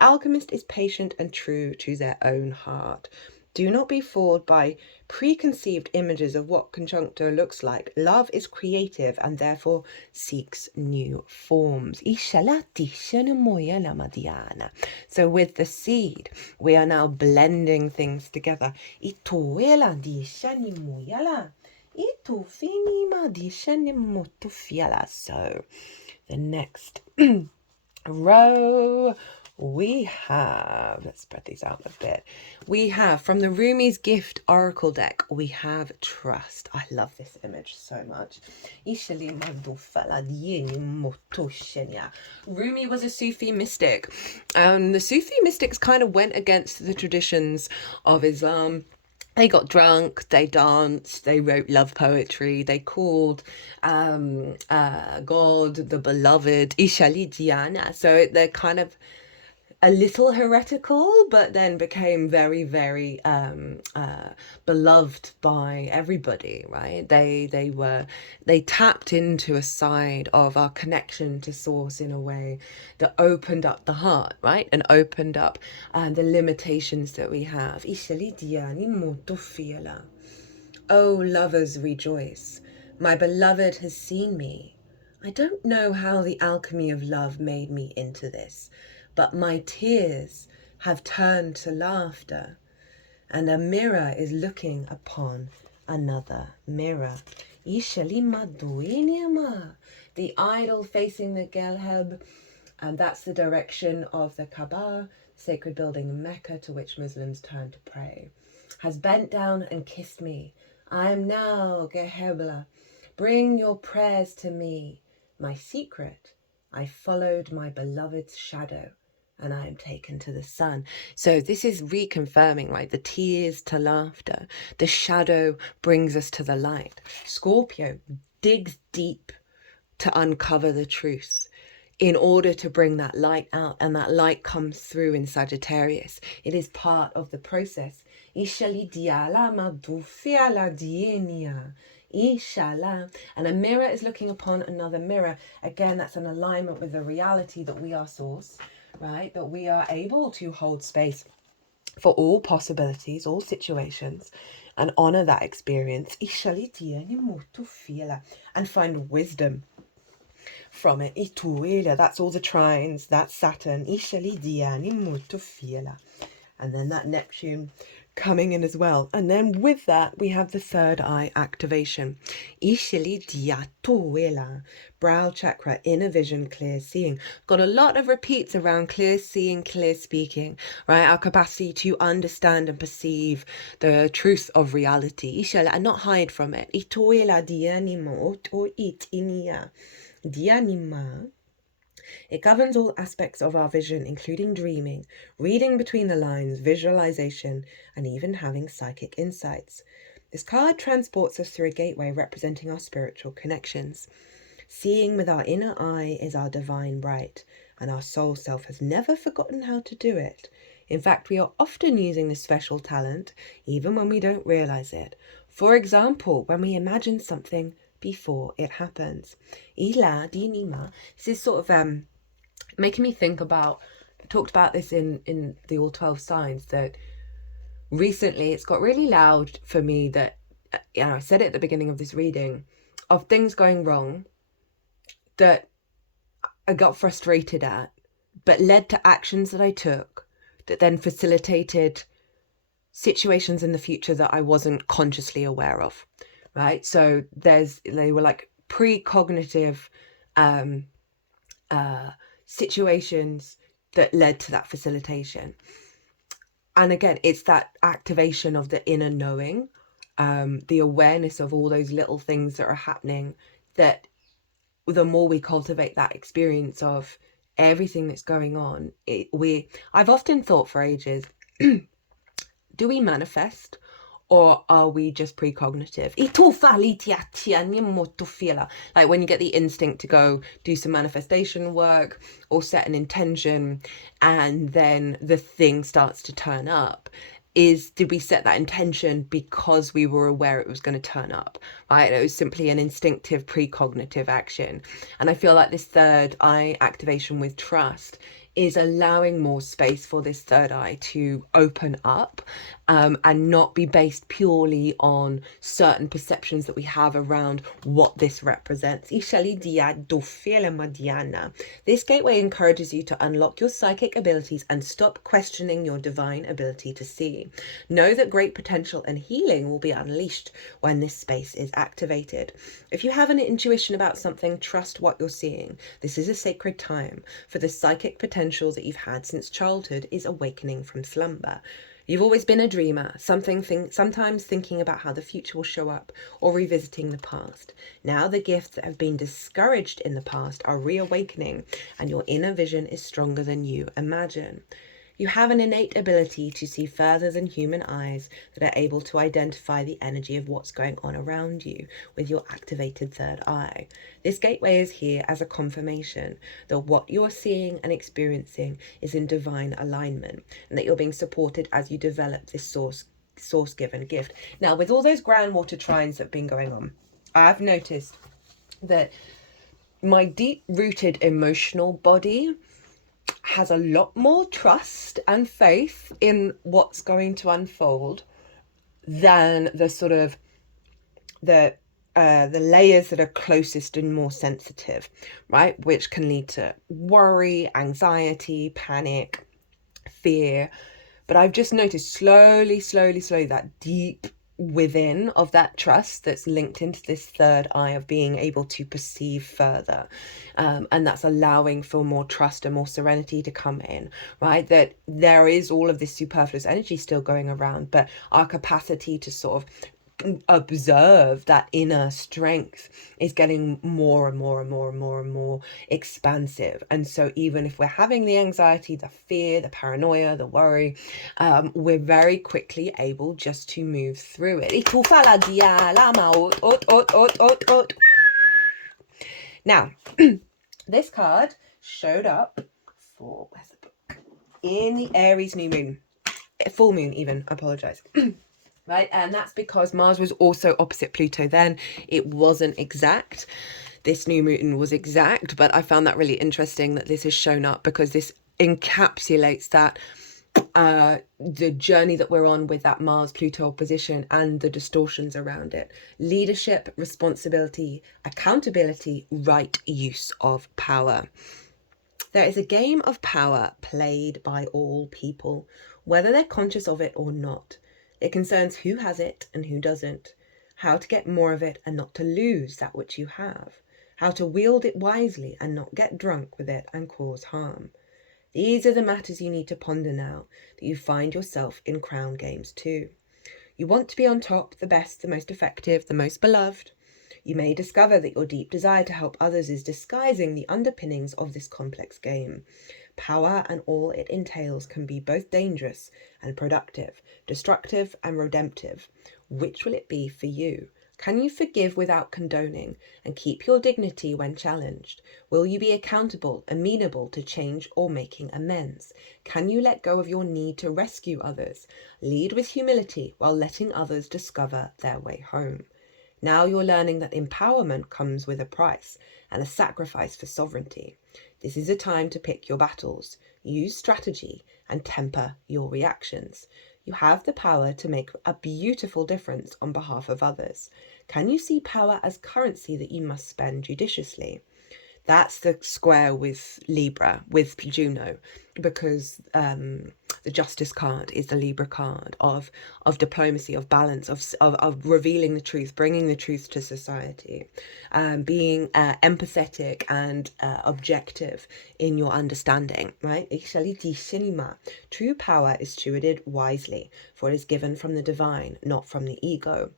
alchemist is patient and true to their own heart. Do not be fooled by preconceived images of what conjuncto looks like. Love is creative and therefore seeks new forms. So with the seed, we are now blending things together. So the next row we have, let's spread these out a bit. We have from the Rumi's Gift Oracle deck, we have Trust. I love this image so much. Rumi was a Sufi mystic. The Sufi mystics kind of went against the traditions of Islam. They got drunk, they danced, they wrote love poetry, they called God the beloved, Ishali Diana. So they're kind of a little heretical, but then became very, very beloved by everybody, right? They tapped into a side of our connection to source in a way that opened up the heart, right? And opened up the limitations that we have. Oh, lovers, rejoice. My beloved has seen me. I don't know how the alchemy of love made me into this, but my tears have turned to laughter, and a mirror is looking upon another mirror. The idol facing the Gelheb, and that's the direction of the Kaaba, sacred building in Mecca to which Muslims turn to pray, has bent down and kissed me. I am now Gehebla. Bring your prayers to me. My secret, I followed my beloved's shadow, and I am taken to the sun. So this is reconfirming, right? The tears to laughter. The shadow brings us to the light. Scorpio digs deep to uncover the truth in order to bring that light out, and that light comes through in Sagittarius. It is part of the process. Ishala. And a mirror is looking upon another mirror. Again, that's an alignment with the reality that we are source, right? That we are able to hold space for all possibilities, all situations, and honor that experience. And find wisdom from it. That's all the trines, that's Saturn. And then that Neptune coming in as well. And then with that, we have the third eye activation. Brow chakra, inner vision, clear seeing. Got a lot of repeats around clear seeing, clear speaking, right? Our capacity to understand and perceive the truth of reality. And not hide from it. It governs all aspects of our vision, including dreaming, reading between the lines, visualization, and even having psychic insights. This card transports us through a gateway representing our spiritual connections. Seeing with our inner eye is our divine right, and our soul self has never forgotten how to do it. In fact, we are often using this special talent, even when we don't realize it. For example, when we imagine something before it happens. This is sort of making me think about, I talked about this in the All 12 Signs, that recently it's got really loud for me that, I said it at the beginning of this reading, of things going wrong that I got frustrated at, but led to actions that I took that then facilitated situations in the future that I wasn't consciously aware of. Right, so they were like precognitive situations that led to that facilitation. And again, it's that activation of the inner knowing, the awareness of all those little things that are happening, that the more we cultivate that experience of everything that's going on, I've often thought for ages, do we manifest? Or are we just precognitive? Like when you get the instinct to go do some manifestation work or set an intention, and then the thing starts to turn up. Did we set that intention because we were aware it was going to turn up, right? It was simply an instinctive precognitive action. And I feel like this third eye activation with trust is allowing more space for this third eye to open up, and not be based purely on certain perceptions that we have around what this represents. This gateway encourages you to unlock your psychic abilities and stop questioning your divine ability to see. Know that great potential and healing will be unleashed when this space is activated. If you have an intuition about something, trust what you're seeing. This is a sacred time, for the psychic potential that you've had since childhood is awakening from slumber. You've always been a dreamer, sometimes thinking about how the future will show up or revisiting the past. Now the gifts that have been discouraged in the past are reawakening, and your inner vision is stronger than you imagine. You have an innate ability to see further than human eyes that are able to identify the energy of what's going on around you with your activated third eye. This gateway is here as a confirmation that what you're seeing and experiencing is in divine alignment, and that you're being supported as you develop this source given gift. Now, with all those groundwater trines that have been going on, I've noticed that my deep rooted emotional body has a lot more trust and faith in what's going to unfold than the sort of the layers that are closest and more sensitive, right? Which can lead to worry, anxiety, panic, fear. But I've just noticed slowly, that deep within of that trust that's linked into this third eye of being able to perceive further, and that's allowing for more trust and more serenity to come in, right? That there is all of this superfluous energy still going around, but our capacity to sort of observe that inner strength is getting more and more expansive. And so even if we're having the anxiety, the fear, the paranoia, the worry, we're very quickly able just to move through it. Now, this card showed up for, where's the book? In the Aries new moon, full moon even, I apologize. Right, and that's because Mars was also opposite Pluto then. It wasn't exact. This new moon was exact, but I found that really interesting that this has shown up because this encapsulates that the journey that we're on with that Mars-Pluto opposition and the distortions around it. Leadership, responsibility, accountability, right use of power. There is a game of power played by all people, whether they're conscious of it or not. It concerns who has it and who doesn't, how to get more of it and not to lose that which you have, how to wield it wisely and not get drunk with it and cause harm. These are the matters you need to ponder now that you find yourself in crown games too. You want to be on top, the best, the most effective, the most beloved. You may discover that your deep desire to help others is disguising the underpinnings of this complex game. Power and all it entails can be both dangerous and productive, destructive and redemptive. Which will it be for you? Can you forgive without condoning and keep your dignity when challenged? Will you be accountable, amenable to change or making amends? Can you let go of your need to rescue others? Lead with humility while letting others discover their way home. Now you're learning that empowerment comes with a price and a sacrifice for sovereignty. This is a time to pick your battles, use strategy, and temper your reactions. You have the power to make a beautiful difference on behalf of others. Can you see power as currency that you must spend judiciously? That's the square with Libra, with Juno, because the Justice card is the Libra card of diplomacy, of balance, of revealing the truth, bringing the truth to society, being empathetic and objective in your understanding, right? True power is stewarded wisely, for it is given from the divine, not from the ego.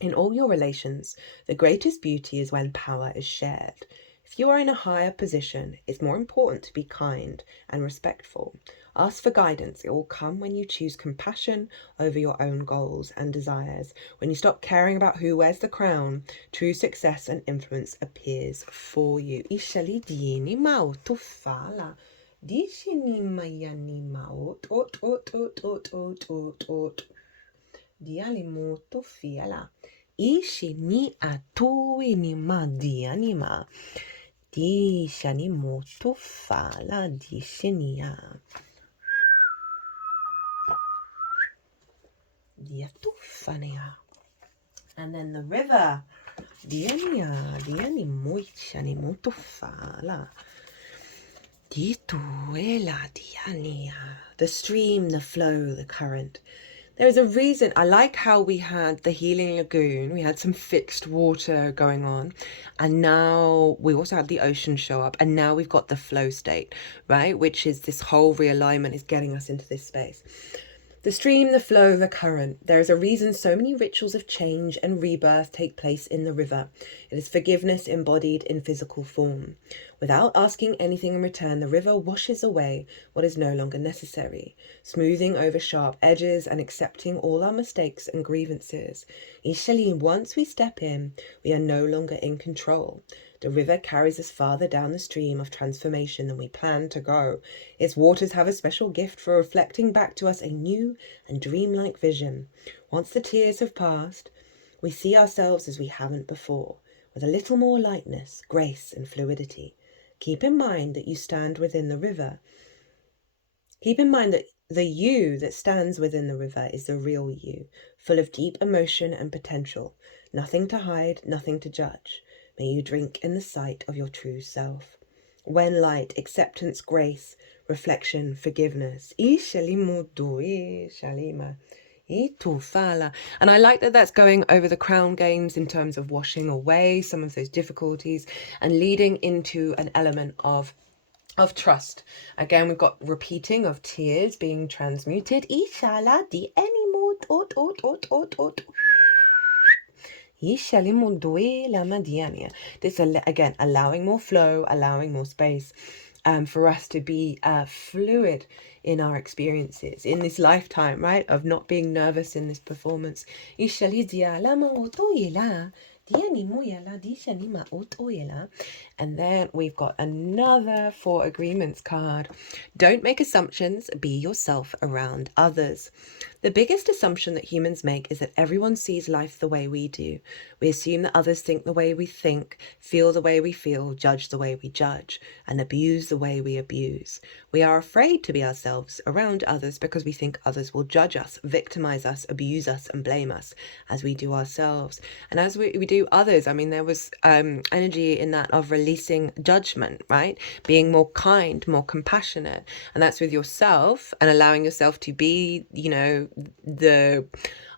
In all your relations, the greatest beauty is when power is shared. If you are in a higher position, it's more important to be kind and respectful. Ask for guidance. It will come when you choose compassion over your own goals and desires. When you stop caring about who wears the crown, true success and influence appears for you. And then the river. The stream, the flow, the current. There is a reason. I like how we had the healing lagoon. We had some fixed water going on. And now we also had the ocean show up. And now we've got the flow state, right? Which is this whole realignment is getting us into this space. The stream, the flow, the current. There is a reason so many rituals of change and rebirth take place in the river. It is forgiveness embodied in physical form. Without asking anything in return, the river washes away what is no longer necessary, smoothing over sharp edges and accepting all our mistakes and grievances. Ishali, once we step in, we are no longer in control. The river carries us farther down the stream of transformation than we planned to go. Its waters have a special gift for reflecting back to us a new and dreamlike vision. Once the tears have passed, we see ourselves as we haven't before, with a little more lightness, grace, and fluidity. Keep in mind that you stand within the river. Keep in mind that the you that stands within the river is the real you, full of deep emotion and potential. Nothing to hide, nothing to judge. May you drink in the sight of your true self. When light, acceptance, grace, reflection, forgiveness. And I like that that's going over the crown games in terms of washing away some of those difficulties and leading into an element of trust. Again, we've got repeating of tears being transmuted. This again, allowing more flow, allowing more space for us to be fluid in our experiences in this lifetime, right? Of not being nervous in this performance. And then we've got another 4 agreements card. Don't make assumptions, be yourself around others. The biggest assumption that humans make is that everyone sees life the way we do. We assume that others think the way we think, feel the way we feel, judge the way we judge, and abuse the way we abuse. We are afraid to be ourselves around others because we think others will judge us, victimize us, abuse us, and blame us as we do ourselves. And as we do others, I mean, there was energy in that of releasing judgment, right? Being more kind, more compassionate. And that's with yourself and allowing yourself to be, you know, I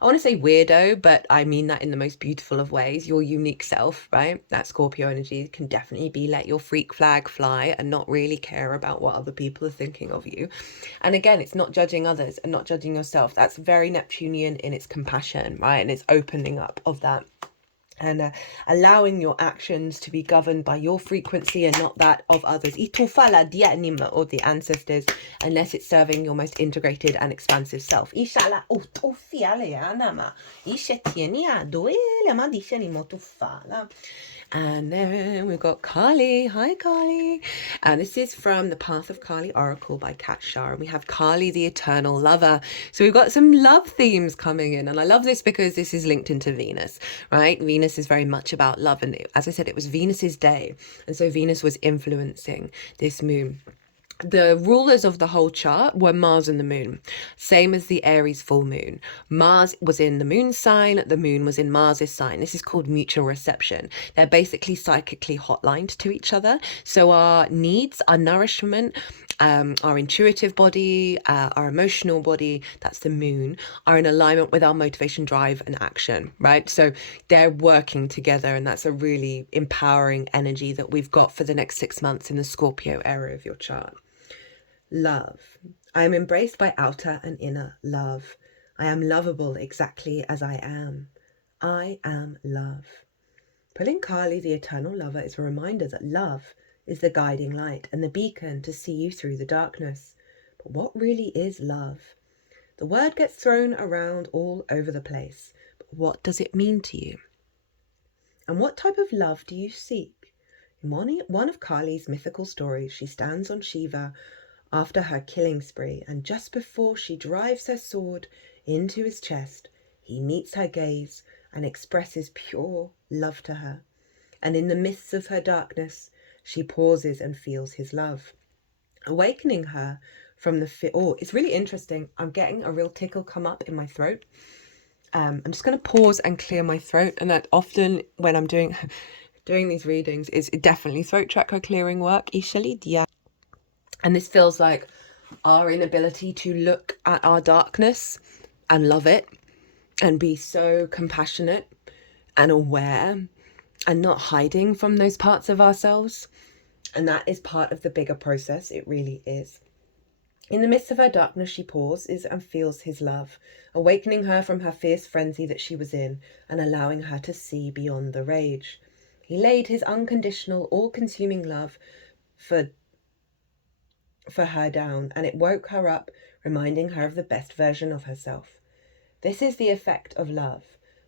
want to say weirdo, but I mean that in the most beautiful of ways, your unique self, right? That Scorpio energy can definitely be let your freak flag fly and not really care about what other people are thinking of you. And again, it's not judging others and not judging yourself. That's very Neptunian in its compassion, right? And it's opening up of that. And allowing your actions to be governed by your frequency and not that of others, or the ancestors, unless it's serving your most integrated and expansive self. And then we've got Kali. Hi, Kali. And this is from the Path of Kali Oracle by Kat Shah. And we have Kali, the eternal lover. So we've got some love themes coming in. And I love this because this is linked into Venus, right? Venus is very much about love. And as I said, it was Venus's day. And so Venus was influencing this moon. The rulers of the whole chart were Mars and the moon, same as the Aries full moon. Mars was in the moon sign, the moon was in Mars's sign. This is called mutual reception. They're basically psychically hotlined to each other. So our needs, our nourishment, our intuitive body, our emotional body, that's the moon, are in alignment with our motivation, drive, and action, right? So they're working together, and that's a really empowering energy that we've got for the next 6 months in the Scorpio area of your chart. Love. I am embraced by outer and inner love. I am lovable exactly as I am. I am love. Pulling Kali, the eternal lover, is a reminder that love is the guiding light and the beacon to see you through the darkness. But what really is love? The word gets thrown around all over the place. But what does it mean to you? And what type of love do you seek? In one of Kali's mythical stories, she stands on Shiva after her killing spree, and just before she drives her sword into his chest, he meets her gaze and expresses pure love to her. And in the midst of her darkness, she pauses and feels his love, awakening her from the it's really interesting. I'm getting a real tickle come up in my throat. I'm just going to pause and clear my throat, and that often when I'm doing these readings is definitely throat chakra clearing work. And this feels like our inability to look at our darkness and love it and be so compassionate and aware and not hiding from those parts of ourselves. And that is part of the bigger process. It really is. In the midst of her darkness, she pauses and feels his love, awakening her from her fierce frenzy that she was in and allowing her to see beyond the rage. He laid his unconditional, all-consuming love for her down, and it woke her up, reminding her of the best version of herself. This is the effect of love,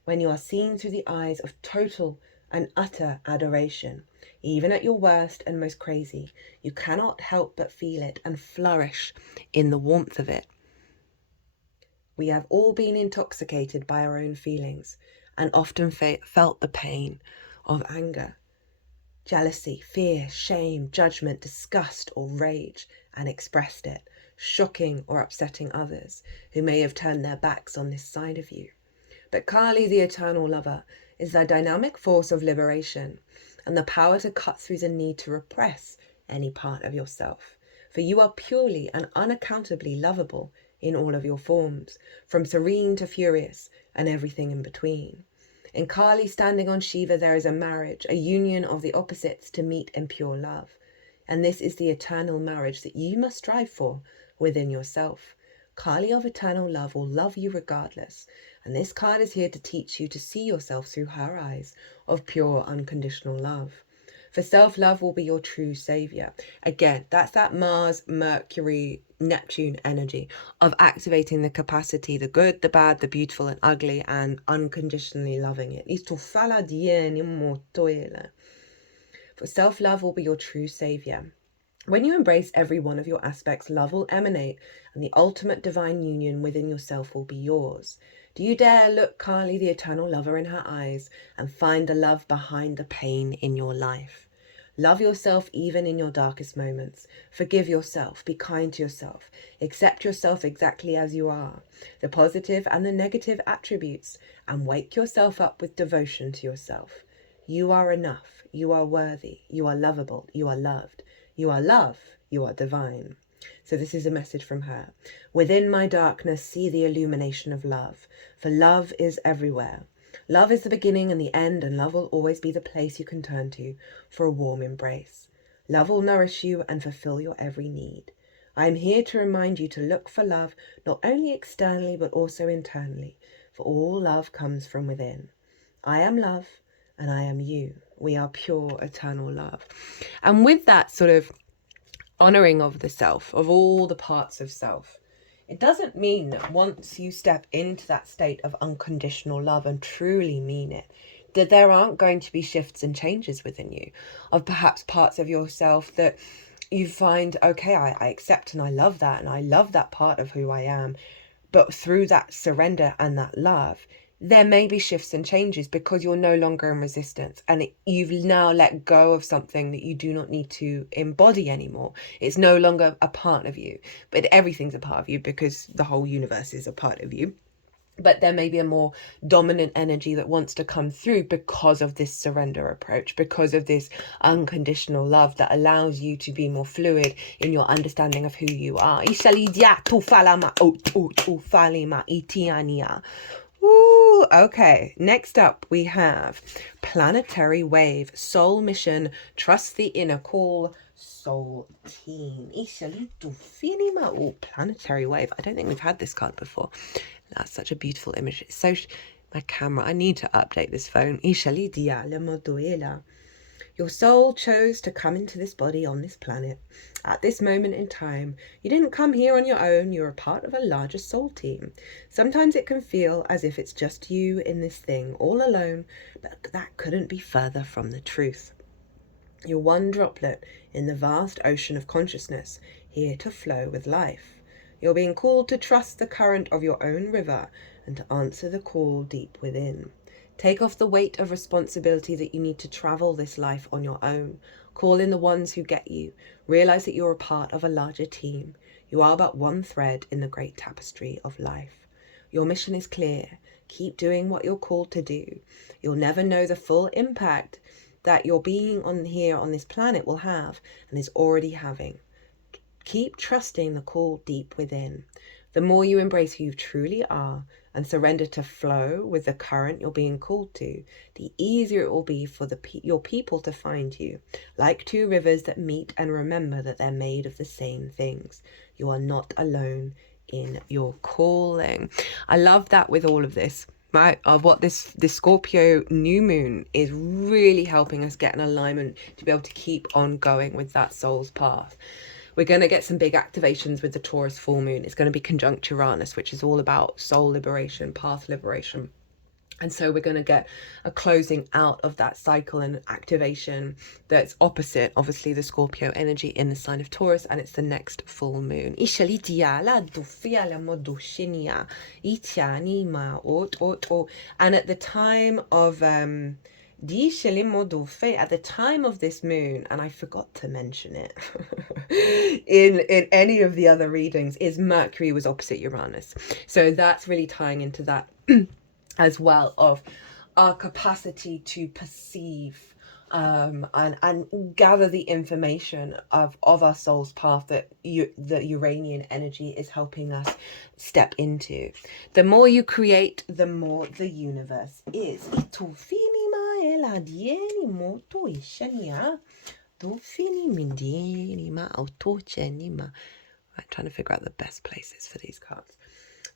when you are seen through the eyes of total and utter adoration. Even at your worst and most crazy, you cannot help but feel it and flourish in the warmth of it. We have all been intoxicated by our own feelings and often felt the pain of anger, jealousy, fear, shame, judgment, disgust, or rage, and expressed it, shocking or upsetting others who may have turned their backs on this side of you. But Kali, the eternal lover, is the dynamic force of liberation and the power to cut through the need to repress any part of yourself. For you are purely and unaccountably lovable in all of your forms, from serene to furious and everything in between. In Kali standing on Shiva, there is a marriage, a union of the opposites to meet in pure love. And this is the eternal marriage that you must strive for within yourself. Kali of eternal love will love you regardless. And this card is here to teach you to see yourself through her eyes of pure, unconditional love. For self-love will be your true savior. Again, that's that Mars, Mercury, Neptune energy of activating the capacity, the good, the bad, the beautiful and ugly, and unconditionally loving it. For self-love will be your true savior. When you embrace every one of your aspects, love will emanate and the ultimate divine union within yourself will be yours. Do you dare look Kali, the eternal lover, in her eyes and find the love behind the pain in your life? Love yourself even in your darkest moments. Forgive yourself. Be kind to yourself. Accept yourself exactly as you are, the positive and the negative attributes, and wake yourself up with devotion to yourself. You are enough. You are worthy. You are lovable. You are loved. You are love. You are divine. So this is a message from her. Within my darkness, see the illumination of love, for love is everywhere. Love is the beginning and the end, and love will always be the place you can turn to for a warm embrace. Love will nourish you and fulfill your every need. I am here to remind you to look for love, not only externally, but also internally, for all love comes from within. I am love, and I am you. We are pure, eternal love. And with that sort of honoring of the self, of all the parts of self, it doesn't mean that once you step into that state of unconditional love and truly mean it, that there aren't going to be shifts and changes within you, of perhaps parts of yourself that you find, okay, I accept and I love that part of who I am. But through that surrender and that love, there may be shifts and changes because you're no longer in resistance and you've now let go of something that you do not need to embody anymore. It's no longer a part of you, but everything's a part of you because the whole universe is a part of you. But there may be a more dominant energy that wants to come through because of this surrender approach, because of this unconditional love that allows you to be more fluid in your understanding of who you are. Ooh, okay, next up we have Planetary Wave, Soul Mission, Trust the Inner Call, Soul Team. Oh, Planetary Wave. I don't think we've had this card before. That's such a beautiful image. It's so... my camera, I need to update this phone. Your soul chose to come into this body on this planet. At this moment in time, you didn't come here on your own. You're a part of a larger soul team. Sometimes it can feel as if it's just you in this thing, all alone, but that couldn't be further from the truth. You're one droplet in the vast ocean of consciousness, here to flow with life. You're being called to trust the current of your own river and to answer the call deep within. Take off the weight of responsibility that you need to travel this life on your own. Call in the ones who get you. Realize that you're a part of a larger team. You are but one thread in the great tapestry of life. Your mission is clear. Keep doing what you're called to do. You'll never know the full impact that your being on here on this planet will have and is already having. Keep trusting the call deep within. The more you embrace who you truly are and surrender to flow with the current you're being called to, the easier it will be for your people to find you. Like two rivers that meet and remember that they're made of the same things. You are not alone in your calling. I love that with all of this. Right, of what this Scorpio new moon is really helping us get an alignment to be able to keep on going with that soul's path. We're going to get some big activations with the Taurus full moon. It's going to be conjunct Uranus, which is all about soul liberation, path liberation. And so we're going to get a closing out of that cycle and activation that's opposite, obviously, the Scorpio energy in the sign of Taurus, and it's the next full moon. And at the time of at the time of this moon, and I forgot to mention it in any of the other readings, is Mercury was opposite Uranus. So that's really tying into that as well, of our capacity to perceive and gather the information of our soul's path that the Uranian energy is helping us step into. The more you create, the more the universe is. I'm trying to figure out the best places for these cards.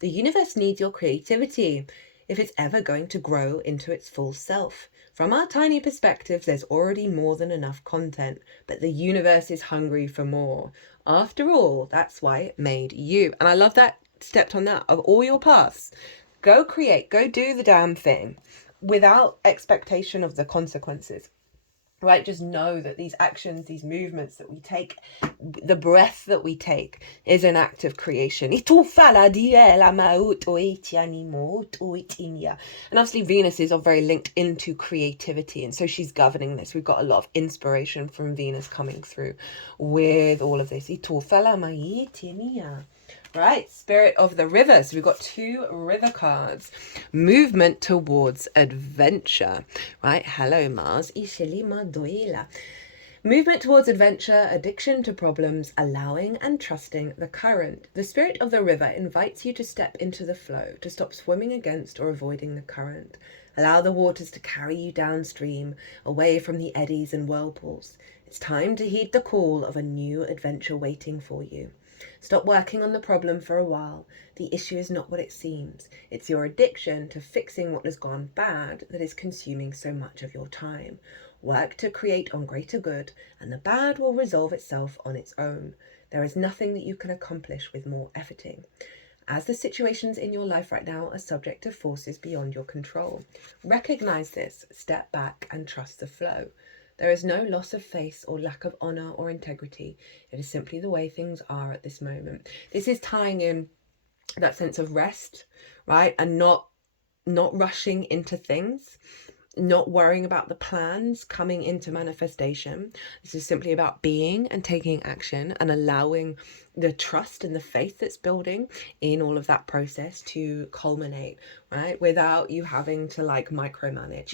The universe needs your creativity if it's ever going to grow into its full self. From our tiny perspective, there's already more than enough content, but the universe is hungry for more. After all, that's why it made you. And I love that, stepped on that, of all your paths. Go create, go do the damn thing without expectation of the consequences. Right, just know that these actions, these movements that we take, the breath that we take is an act of creation. And obviously Venus is very linked into creativity, and so she's governing this. We've got a lot of inspiration from Venus coming through with all of this. Right, Spirit of the River. So we've got two river cards. Movement towards adventure. Right, hello Mars. Movement towards adventure, addiction to problems, allowing and trusting the current. The Spirit of the River invites you to step into the flow, to stop swimming against or avoiding the current. Allow the waters to carry you downstream, away from the eddies and whirlpools. It's time to heed the call of a new adventure waiting for you. Stop working on the problem for a while. The issue is not what it seems. It's your addiction to fixing what has gone bad that is consuming so much of your time. Work to create on greater good, and the bad will resolve itself on its own. There is nothing that you can accomplish with more efforting. As the situations in your life right now are subject to forces beyond your control, recognize this, step back, and trust the flow. There is no loss of face or lack of honor or integrity. It is simply the way things are at this moment. This is tying in that sense of rest, right? And not rushing into things, not worrying about the plans coming into manifestation. This is simply about being and taking action and allowing the trust and the faith that's building in all of that process to culminate, right? Without you having to micromanage.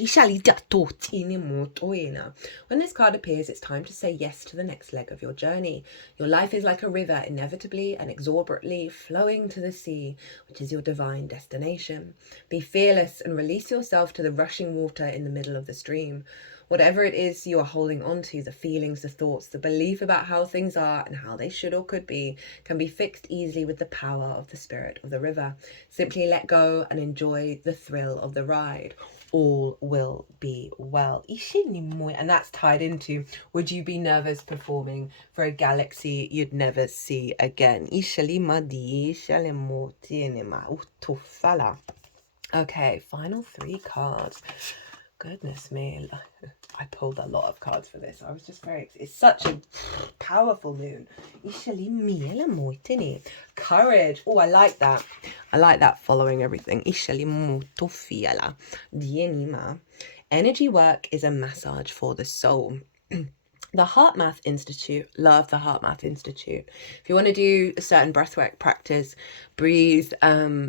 When this card appears, it's time to say yes to the next leg of your journey. Your life is like a river, inevitably and exorbitantly flowing to the sea, which is your divine destination. Be fearless and release yourself to the rushing water in the middle of the stream. Whatever it is you are holding on to, the feelings, the thoughts, the belief about how things are and how they should or could be, can be fixed easily with the power of the Spirit of the River. Simply let go and enjoy the thrill of the ride. All will be well. And that's tied into, would you be nervous performing for a galaxy you'd never see again? Okay, final three cards. Goodness me, I pulled a lot of cards for this. I was just it's such a powerful moon. Courage. Oh, I like that. I like that, following everything. Energy work is a massage for the soul. The Heart Math Institute, love the Heart Math Institute. If you want to do a certain breathwork practice, breathe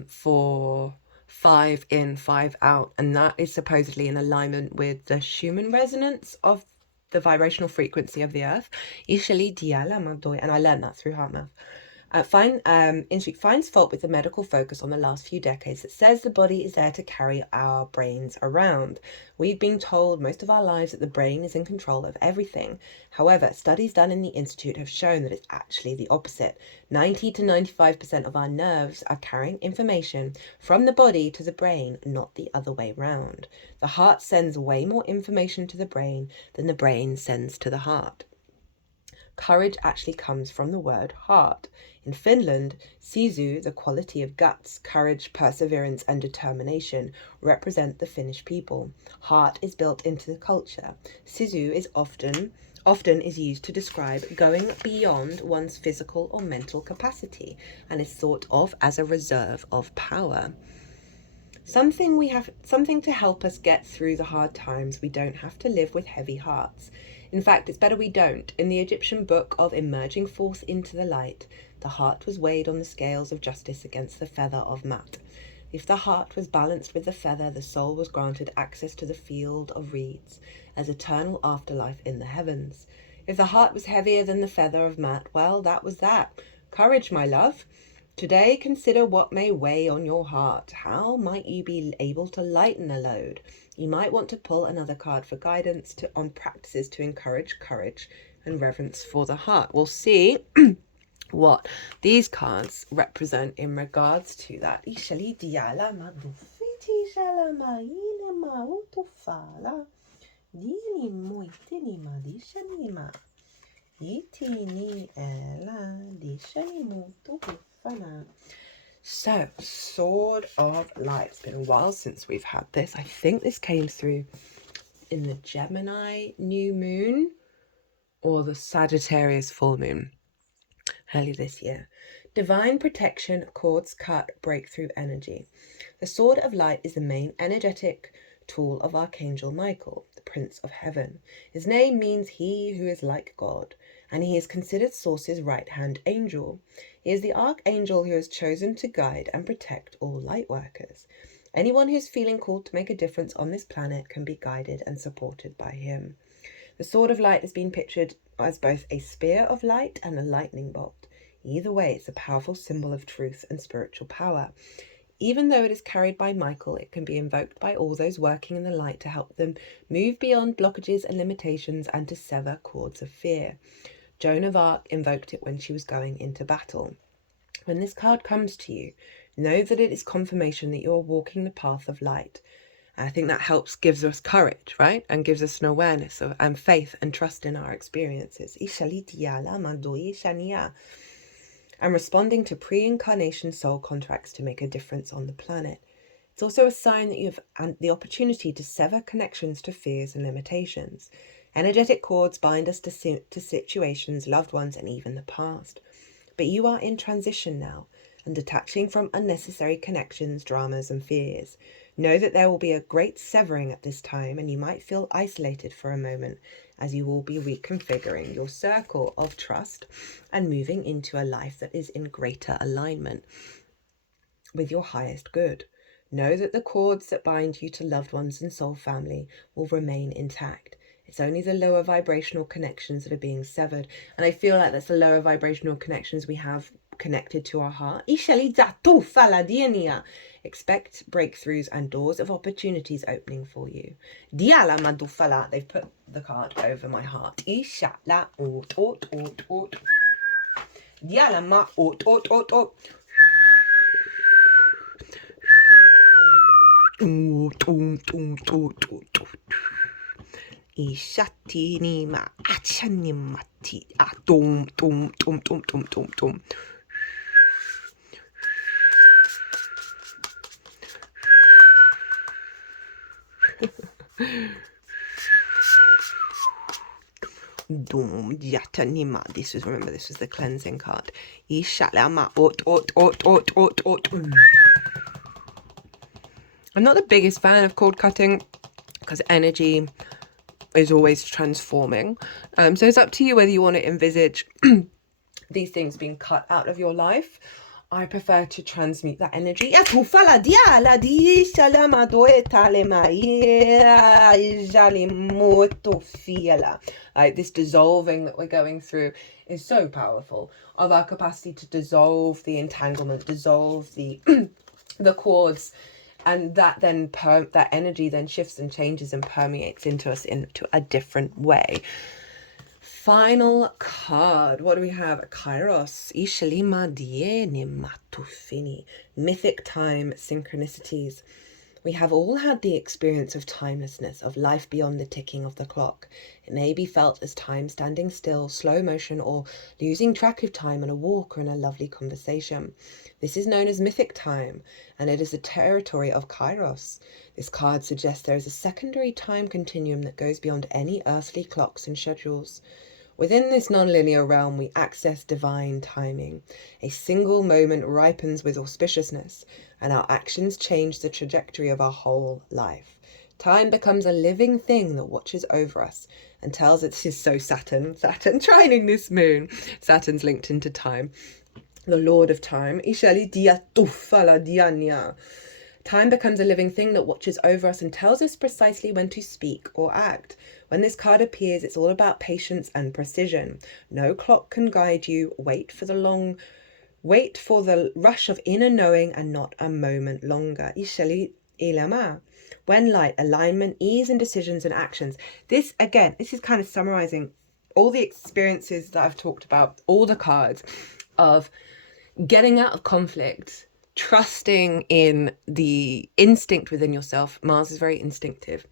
for 5 in, 5 out, and that is supposedly in alignment with the Schumann resonance of the vibrational frequency of the earth. And I learned that through Heart Math. Finds fault with the medical focus on the last few decades that says the body is there to carry our brains around. We've been told most of our lives that the brain is in control of everything. However, studies done in the Institute have shown that it's actually the opposite. 90 to 95% of our nerves are carrying information from the body to the brain, not the other way round. The heart sends way more information to the brain than the brain sends to the heart. Courage actually comes from the word heart. In Finland, sisu, the quality of guts, courage, perseverance, and determination, represent the Finnish people. Heart is built into the culture. Sisu is often is used to describe going beyond one's physical or mental capacity, and is thought of as a reserve of power. Something to help us get through the hard times. We don't have to live with heavy hearts. In fact, it's better we don't. In the Egyptian book of Emerging Forth into the Light, the heart was weighed on the scales of justice against the feather of Mat. If the heart was balanced with the feather, the soul was granted access to the field of reeds as eternal afterlife in the heavens. If the heart was heavier than the feather of Mat, well, that was that. Courage, my love. Today, consider what may weigh on your heart. How might you be able to lighten a load? You might want to pull another card for guidance on practices to encourage courage and reverence for the heart. We'll see what these cards represent in regards to that. So, Sword of Light. It's been a while since we've had this. I think this came through in the Gemini new moon or the Sagittarius full moon early this year. Divine protection, cords cut, breakthrough energy. The Sword of Light is the main energetic tool of Archangel Michael, the Prince of Heaven. His name means he who is like God, and he is considered Source's right-hand angel. He is the archangel who is chosen to guide and protect all light workers. Anyone who's feeling called to make a difference on this planet can be guided and supported by him. The Sword of Light has been pictured as both a spear of light and a lightning bolt. Either way, it's a powerful symbol of truth and spiritual power. Even though it is carried by Michael, it can be invoked by all those working in the light to help them move beyond blockages and limitations and to sever cords of fear. Joan of Arc invoked it when she was going into battle. When this card comes to you, know that it is confirmation that you're walking the path of light. I think that gives us courage, right? And gives us an awareness and faith and trust in our experiences. And responding to pre-incarnation soul contracts to make a difference on the planet. It's also a sign that you have the opportunity to sever connections to fears and limitations. Energetic cords bind us to situations, loved ones, and even the past. But you are in transition now and detaching from unnecessary connections, dramas, and fears. Know that there will be a great severing at this time, and you might feel isolated for a moment as you will be reconfiguring your circle of trust and moving into a life that is in greater alignment with your highest good. Know that the cords that bind you to loved ones and soul family will remain intact. It's only the lower vibrational connections that are being severed. And I feel like that's the lower vibrational connections we have connected to our heart. Expect breakthroughs and doors of opportunities opening for you. They've put the card over my heart. Ishatinima achanimati atom tom tom tom tom tom tom. This was the cleansing card. I'm not the biggest fan of cord cutting because energy is always transforming. So it's up to you whether you want to envisage these things being cut out of your life I prefer to transmute that energy. Like this dissolving that we're going through is so powerful, of our capacity to dissolve the entanglement, dissolve the the cords, and that then that energy then shifts and changes and permeates into us into a different way. Final card. What do we have? Kairos. Ishalima diene matufini. Mythic time synchronicities. We have all had the experience of timelessness, of life beyond the ticking of the clock. It may be felt as time standing still, slow motion, or losing track of time in a walk or in a lovely conversation. This is known as mythic time, and it is the territory of Kairos. This card suggests there is a secondary time continuum that goes beyond any earthly clocks and schedules. Within this nonlinear realm, we access divine timing. A single moment ripens with auspiciousness, and our actions change the trajectory of our whole life. Time becomes a living thing that watches over us and tells us, this is so Saturn trining this moon. Saturn's linked into time. The Lord of Time. Time becomes a living thing that watches over us and tells us precisely when to speak or act. When this card appears, it's all about patience and precision. No clock can guide you. Wait for the rush of inner knowing and not a moment longer. When light, alignment, ease in decisions and actions. This is kind of summarizing all the experiences that I've talked about, all the cards of getting out of conflict, trusting in the instinct within yourself. Mars is very instinctive.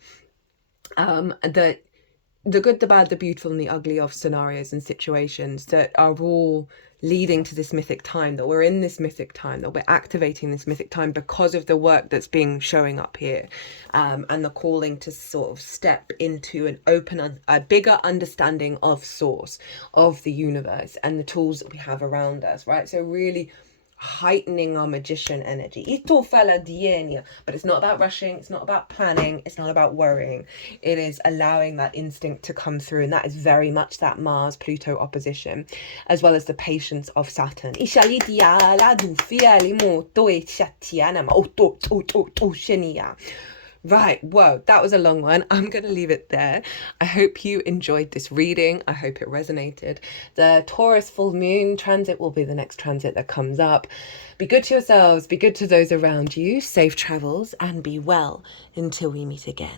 The good, the bad, the beautiful, and the ugly of scenarios and situations that are all leading to this mythic time, that we're in this mythic time, that we're activating this mythic time because of the work that's being showing up here, and the calling to sort of step into a bigger understanding of source, of the universe, and the tools that we have around us, right? So really heightening our magician energy. But it's not about rushing, it's not about planning, it's not about worrying. It is allowing that instinct to come through, and that is very much that Mars-Pluto opposition, as well as the patience of Saturn. Right, whoa, that was a long one. I'm going to leave it there. I hope you enjoyed this reading. I hope it resonated. The Taurus full moon transit will be the next transit that comes up. Be good to yourselves, be good to those around you, safe travels, and be well until we meet again.